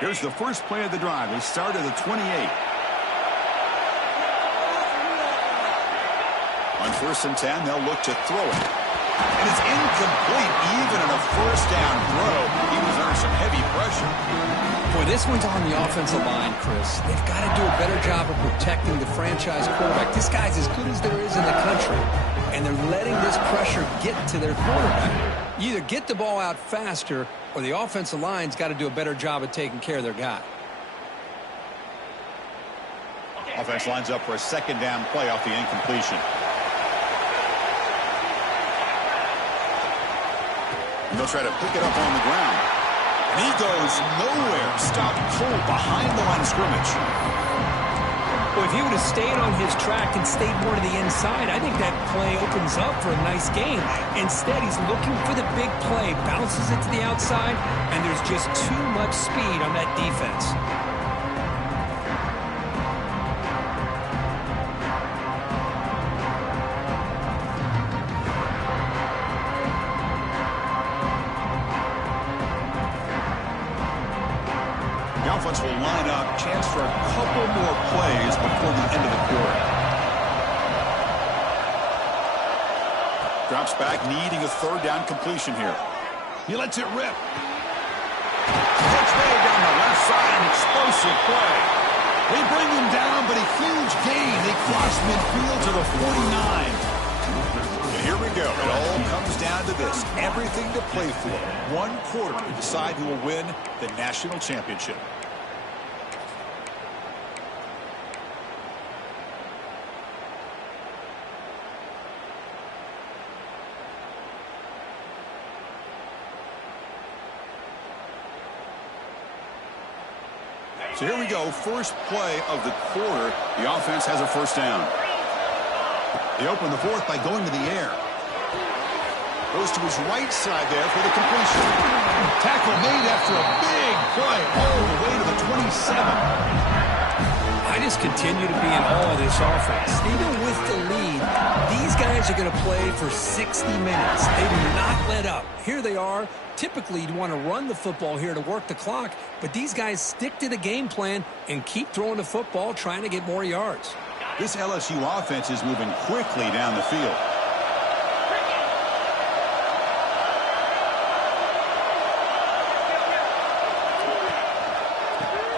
Here's the first play of the drive. They start at the 28. On 1st and 10, they'll look to throw it. And it's incomplete. Even in a first down throw, he was under some heavy pressure. Boy, this one's on the offensive line, Chris. They've got to do a better job of protecting the franchise quarterback. This guy's as good as there is in the country, and they're letting this pressure get to their quarterback. You either get the ball out faster, or the offensive line's got to do a better job of taking care of their guy. Offense lines up for a 2nd down play off the incompletion. And they'll try to pick it up on the ground. And he goes nowhere. Stopped cold behind the line of scrimmage. Well, if he would have stayed on his track and stayed more to the inside, I think that play opens up for a nice game. Instead, he's looking for the big play, bounces it to the outside, and there's just too much speed on that defense. The offense will line up, chance for a couple more plays before the end of the quarter. Drops back, needing a 3rd down completion here. He lets it rip. Catch made down outside, an explosive play. They bring him down, but a huge gain. They cross midfield to the 49. And here we go. It all comes down to this. Everything to play for. One quarter to decide who will win the national championship. So here we go, first play of the quarter. The offense has a first down. They open the fourth by going to the air. Goes to his right side there for the completion. Tackle made after a big play all the way to the 27. I just continue to be in awe of this offense. Even with the lead, these guys are going to play for 60 minutes. They do not let up. Here they are. Typically, you'd want to run the football here to work the clock, but these guys stick to the game plan and keep throwing the football, trying to get more yards. This LSU offense is moving quickly down the field.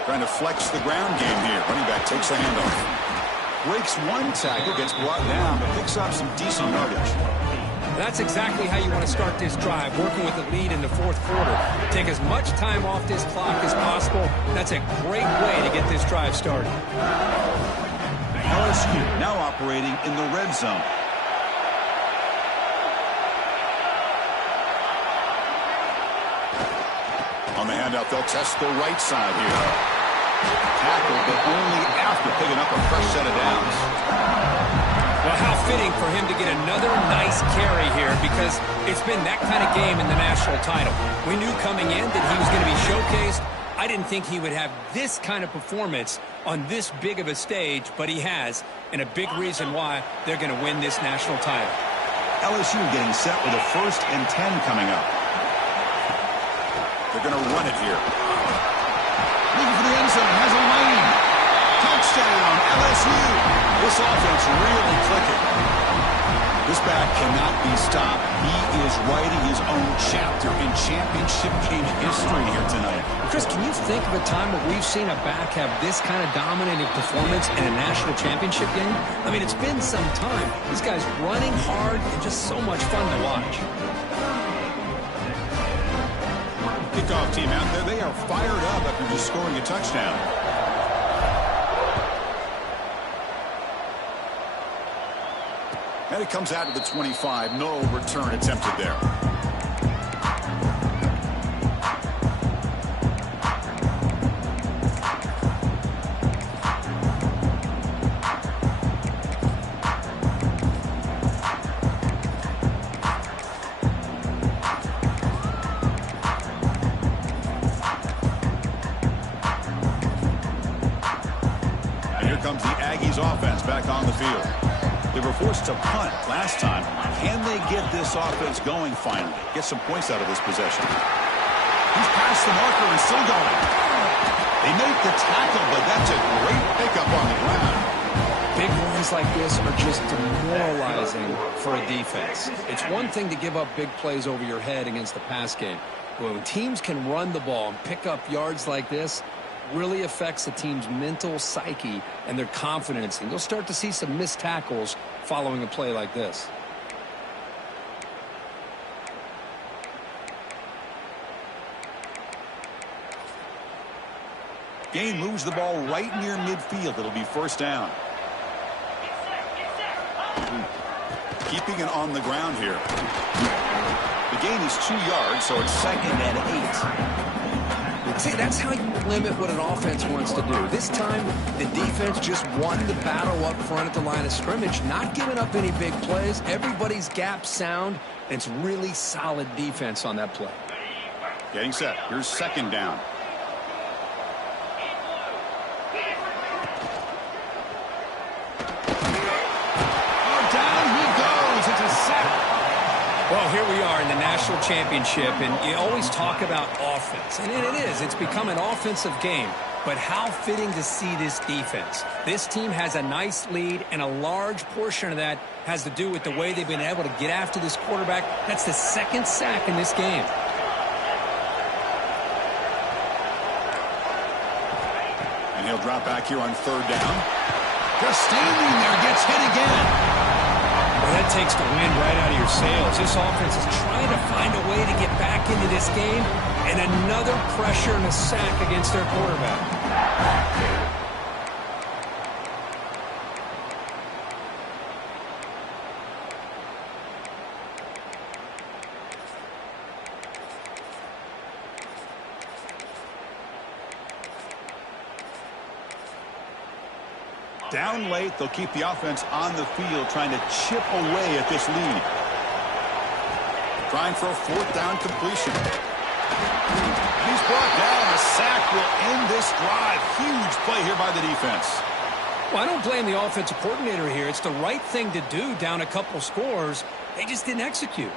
Trying to flex the ground game here. Running back takes the handoff. Breaks one tackle, gets brought down, but picks up some decent yardage. That's exactly how you want to start this drive, working with the lead in the fourth quarter. Take as much time off this clock as possible. That's a great way to get this drive started. LSU now operating in the red zone. On the handout, they'll test the right side here. Tackle, but only after picking up a fresh set of downs. Well, how fitting for him to get another nice carry here, because it's been that kind of game in the national title. We knew coming in that he was going to be showcased. I didn't think he would have this kind of performance on this big of a stage, but he has, and a big reason why they're going to win this national title. LSU getting set with a 1st and 10 coming up. They're going to run it here. Looking for the end zone, has a lane. Touchdown, LSU. This offense really clicking. This back cannot be stopped. He is writing his own chapter in championship game history here tonight. Chris, can you think of a time where we've seen a back have this kind of dominating performance in a national championship game? I mean, it's been some time. This guy's running hard and just so much fun to watch. Kickoff team out there. They are fired up after just scoring a touchdown. And it comes out to the 25. No return attempted there. And here comes the Aggies offense back on the field. They were forced to punt last time. Can they get this offense going finally? Get some points out of this possession. He's past the marker and still going. They make the tackle, but that's a great pickup on the ground. Big runs like this are just demoralizing for a defense. It's one thing to give up big plays over your head against the pass game. But when teams can run the ball and pick up yards like this, really affects the team's mental psyche and their confidence. And you'll start to see some missed tackles following a play like this. Gain moves the ball right near midfield. It'll be first down. Keeping it on the ground here. The gain is 2 yards, so it's 2nd and 8. See, that's how you limit what an offense wants to do. This time, the defense just won the battle up front at the line of scrimmage, not giving up any big plays. Everybody's gap sound, and it's really solid defense on that play. Getting set. Here's 2nd down. Down he goes. It's a sack. Well, here we are in the national championship, and you always talk about offense. And it is. It's become an offensive game. But how fitting to see this defense. This team has a nice lead, and a large portion of that has to do with the way they've been able to get after this quarterback. That's the 2nd sack in this game. They'll drop back here on third down. Just standing there, gets hit again. Well, that takes the wind right out of your sails. This offense is trying to find a way to get back into this game, and another pressure and a sack against their quarterback. Down late, they'll keep the offense on the field, trying to chip away at this lead. Trying for a fourth down completion. He's brought down. A sack will end this drive. Huge play here by the defense. Well, I don't blame the offensive coordinator here. It's the right thing to do down a couple scores. They just didn't execute.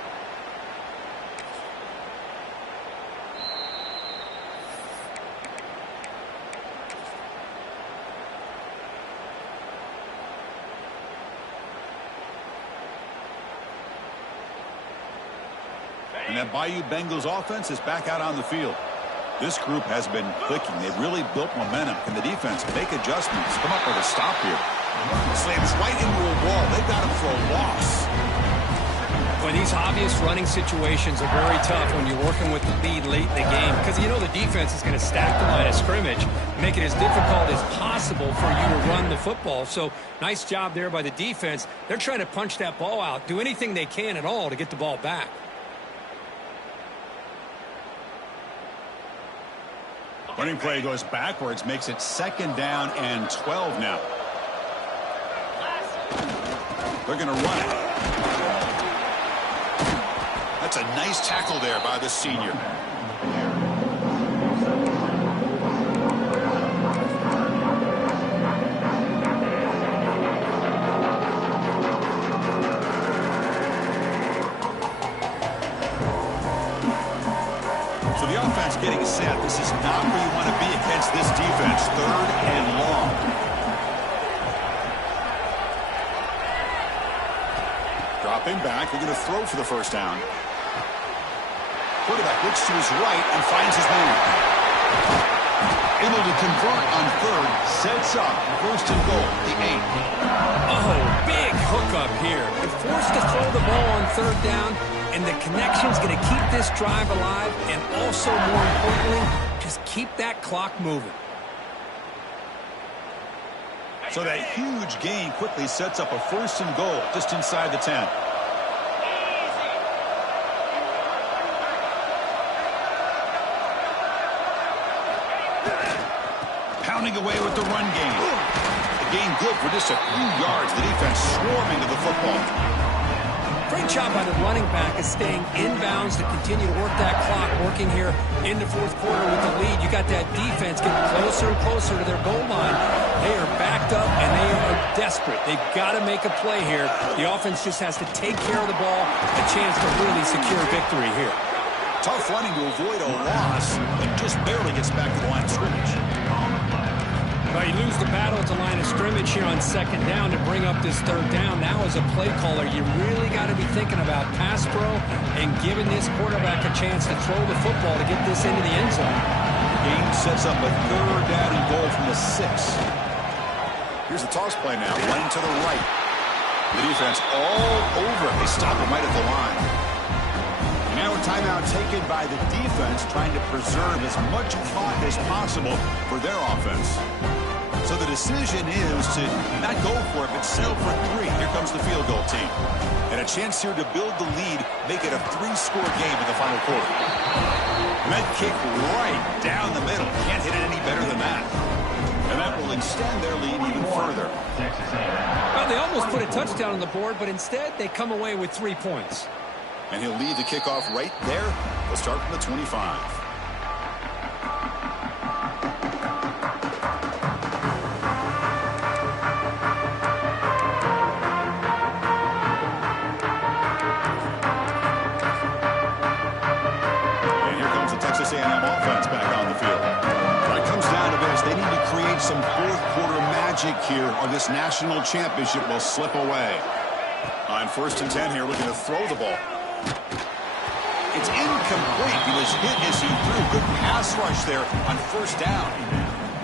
And that Bayou Bengals offense is back out on the field. This group has been clicking. They've really built momentum. Can the defense make adjustments? Come up with a stop here. Slams right into a wall. They've got him for a loss. Well, these obvious running situations are very tough when you're working with the lead late in the game, because you know the defense is going to stack the line of scrimmage, make it as difficult as possible for you to run the football. So nice job there by the defense. They're trying to punch that ball out, do anything they can at all to get the ball back. Running play goes backwards, makes it second down and 12 now. They're going to run it. That's a nice tackle there by the senior. So the offense getting set. This is not where you want to be against this defense. Third and long. Dropping back. They're going to throw for the first down. Quarterback looks to his right and finds his man. Able to convert on third. Sets up first and goal. The 8. Oh, big hookup here. They're forced to throw the ball on third down, and the connection's going to keep this drive alive, and also, more importantly, just keep that clock moving. So that huge gain quickly sets up a first and goal just inside the 10. Pounding away with the run game. The gain good for just a few yards. The defense swarming to the football. Great job by the running back is staying inbounds to continue to work that clock, working here in the fourth quarter with the lead. You got that defense getting closer and closer to their goal line. They are backed up, and they are desperate. They've got to make a play here. The offense just has to take care of the ball, a chance to really secure victory here. Tough running to avoid a loss, and just barely gets back to the line of scrimmage. Well, you lose the battle at the line of scrimmage here on second down to bring up this third down. Now, as a play caller, you really got to be thinking about pass pro and giving this quarterback a chance to throw the football to get this into the end zone. Game sets up a third down and goal from the 6. Here's the toss play now, running to the right. The defense all over it. They stop him right at the line. Now a timeout taken by the defense, trying to preserve as much clock as possible for their offense. So the decision is to not go for it, but settle for 3. Here comes the field goal team. And a chance here to build the lead, make it a 3-score game in the final quarter. Med kick right down the middle. Can't hit it any better than that. And that will extend their lead even further. Well, they almost put a touchdown on the board, but instead they come away with 3 points. And he'll lead the kickoff right there. We'll start from the 25. And here comes the Texas A&M offense back on the field. When it comes down to this, they need to create some fourth-quarter magic here, or this national championship will slip away. On first and 10 here, looking to throw the ball. It's incomplete. He was hit as he threw. Good pass rush there on first down.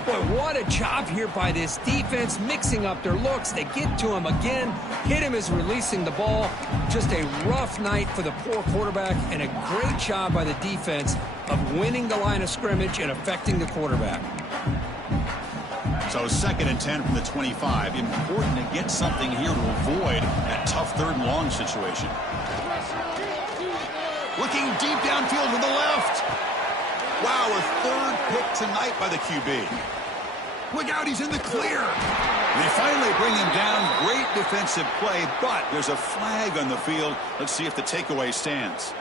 Boy, What a job here by this defense, mixing up their looks. They get to him again, hit him as releasing the ball. Just a rough night for the poor quarterback, and a great job by the defense of winning the line of scrimmage and affecting the quarterback. So 2nd and 10 from the 25. Important to get something here to avoid that tough 3rd and long situation. Looking deep downfield to the left. Wow, a 3rd pick tonight by the QB. Look out, he's in the clear. They finally bring him down. Great defensive play, but there's a flag on the field. Let's see if the takeaway stands.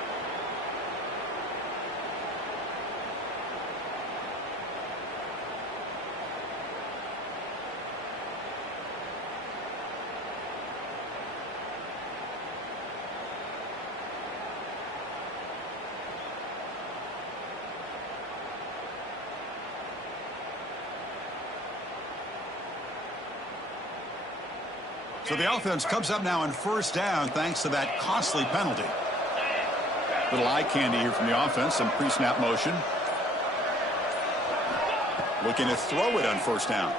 So the offense comes up now on 1st down thanks to that costly penalty. Little eye candy here from the offense, some pre-snap motion. Looking to throw it on 1st down.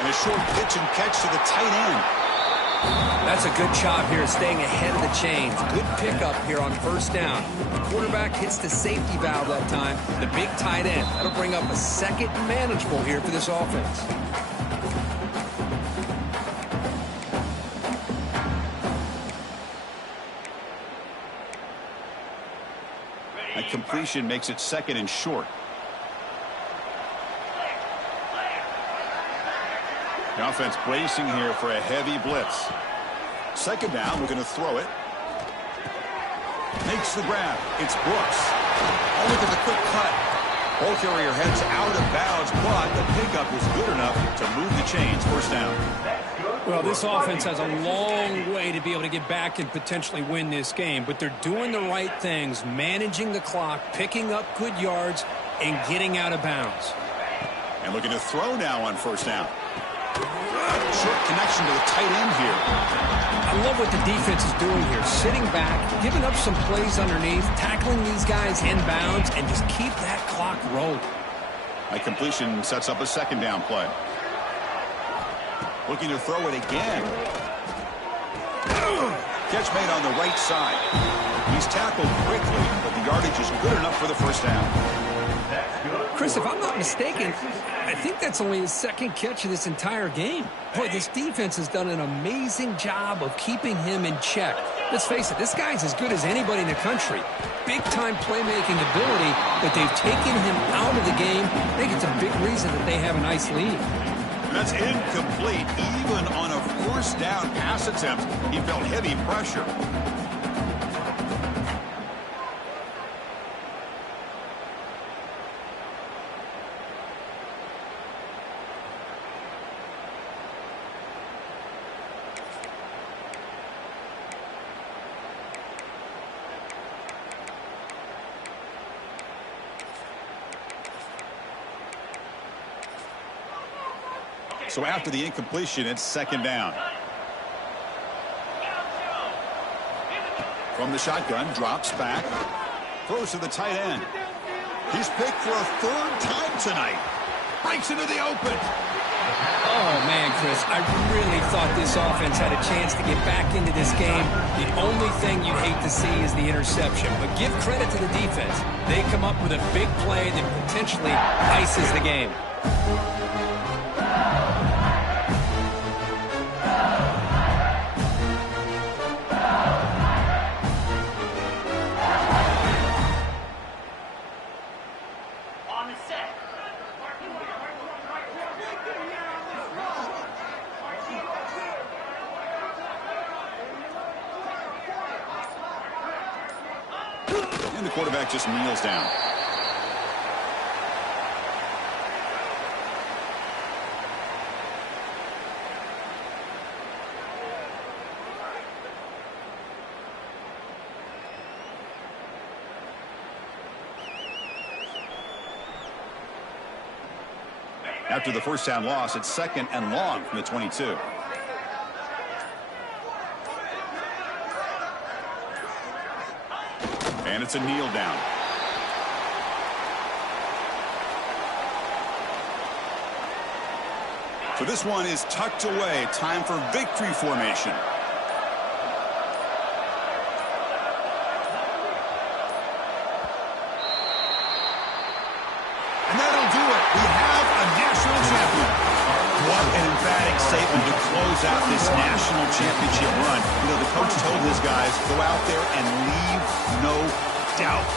And a short pitch and catch to the tight end. That's a good job here, staying ahead of the chains. Good pickup here on 1st down. The quarterback hits the safety valve that time. The big tight end. That'll bring up a 2nd and manageable here for this offense. A completion makes it 2nd and short. The offense bracing here for a heavy blitz. 2nd down, we're going to throw it. Makes the grab. It's Brooks. Oh, look at the quick cut. Ball carrier heads out of bounds, but the pickup was good enough to move the chains. 1st down. Well, this offense has a long way to be able to get back and potentially win this game, but they're doing the right things, managing the clock, picking up good yards, and getting out of bounds. And looking to throw now on 1st down. Short connection to the tight end here. I love what the defense is doing here, sitting back, giving up some plays underneath, tackling these guys in bounds, and just keep that clock rolling. A completion sets up a 2nd down play. Looking to throw it again. Catch made on the right side. He's tackled quickly, but the yardage is good enough for the 1st down. Chris, if I'm not mistaken, I think that's only his 2nd catch of this entire game. Boy, this defense has done an amazing job of keeping him in check. Let's face it, this guy's as good as anybody in the country. Big-time playmaking ability, but they've taken him out of the game. I think it's a big reason that they have a nice lead. That's incomplete. Even on a 1st down pass attempt, he felt heavy pressure. So after the incompletion, it's 2nd down. From the shotgun, drops back, throws to the tight end. He's picked for a 3rd time tonight. Breaks into the open. Oh, man, Chris, I really thought this offense had a chance to get back into this game. The only thing you'd hate to see is the interception. But give credit to the defense. They come up with a big play that potentially ices the game. And the quarterback just kneels down. After the 1st down loss, it's 2nd and long from the 22. And it's a kneel down. So this one is tucked away. Time for victory formation. And that'll do it. We have a national champion. What an emphatic statement to close out this national championship run. You know, the coach told his guys, go out there and leave no doubt.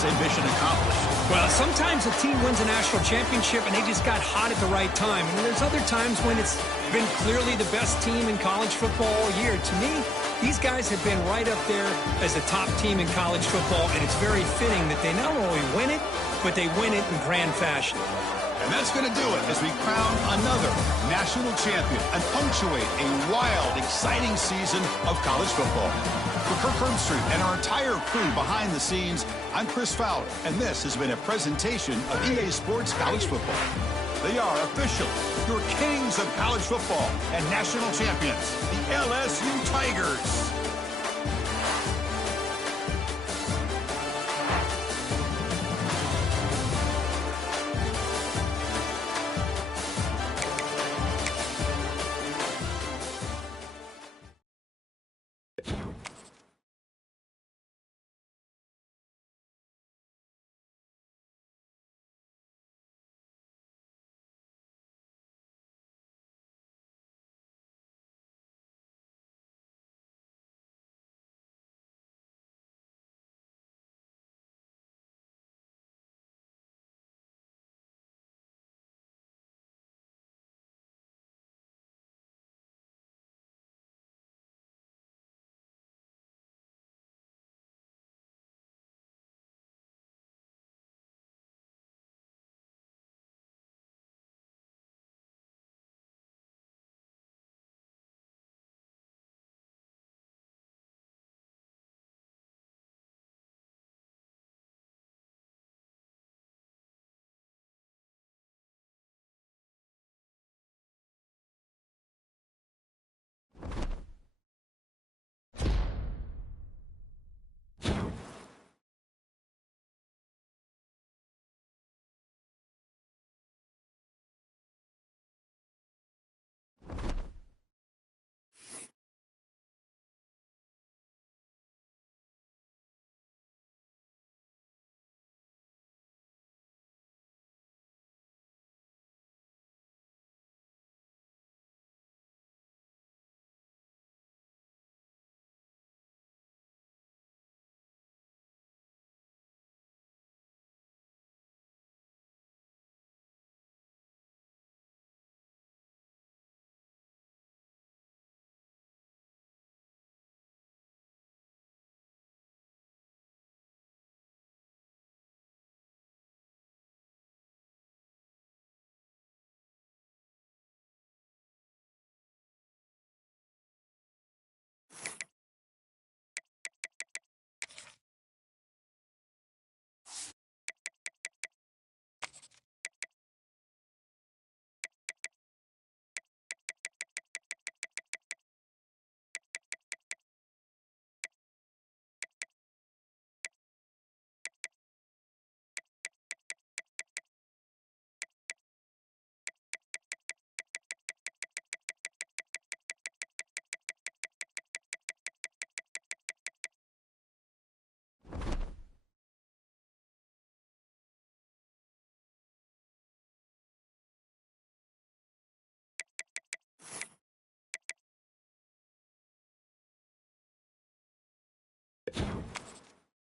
Say mission accomplished. Well, sometimes a team wins a national championship and they just got hot at the right time. And there's other times when it's been clearly the best team in college football all year. To me, these guys have been right up there as the top team in college football, and it's very fitting that they not only win it, but they win it in grand fashion. And that's going to do it as we crown another national champion and punctuate a wild, exciting season of college football. For Kirk Herbstreit and our entire crew behind the scenes, I'm Chris Fowler, and this has been a presentation of EA Sports College Football. They are officially your kings of college football and national champions, the LSU Tigers.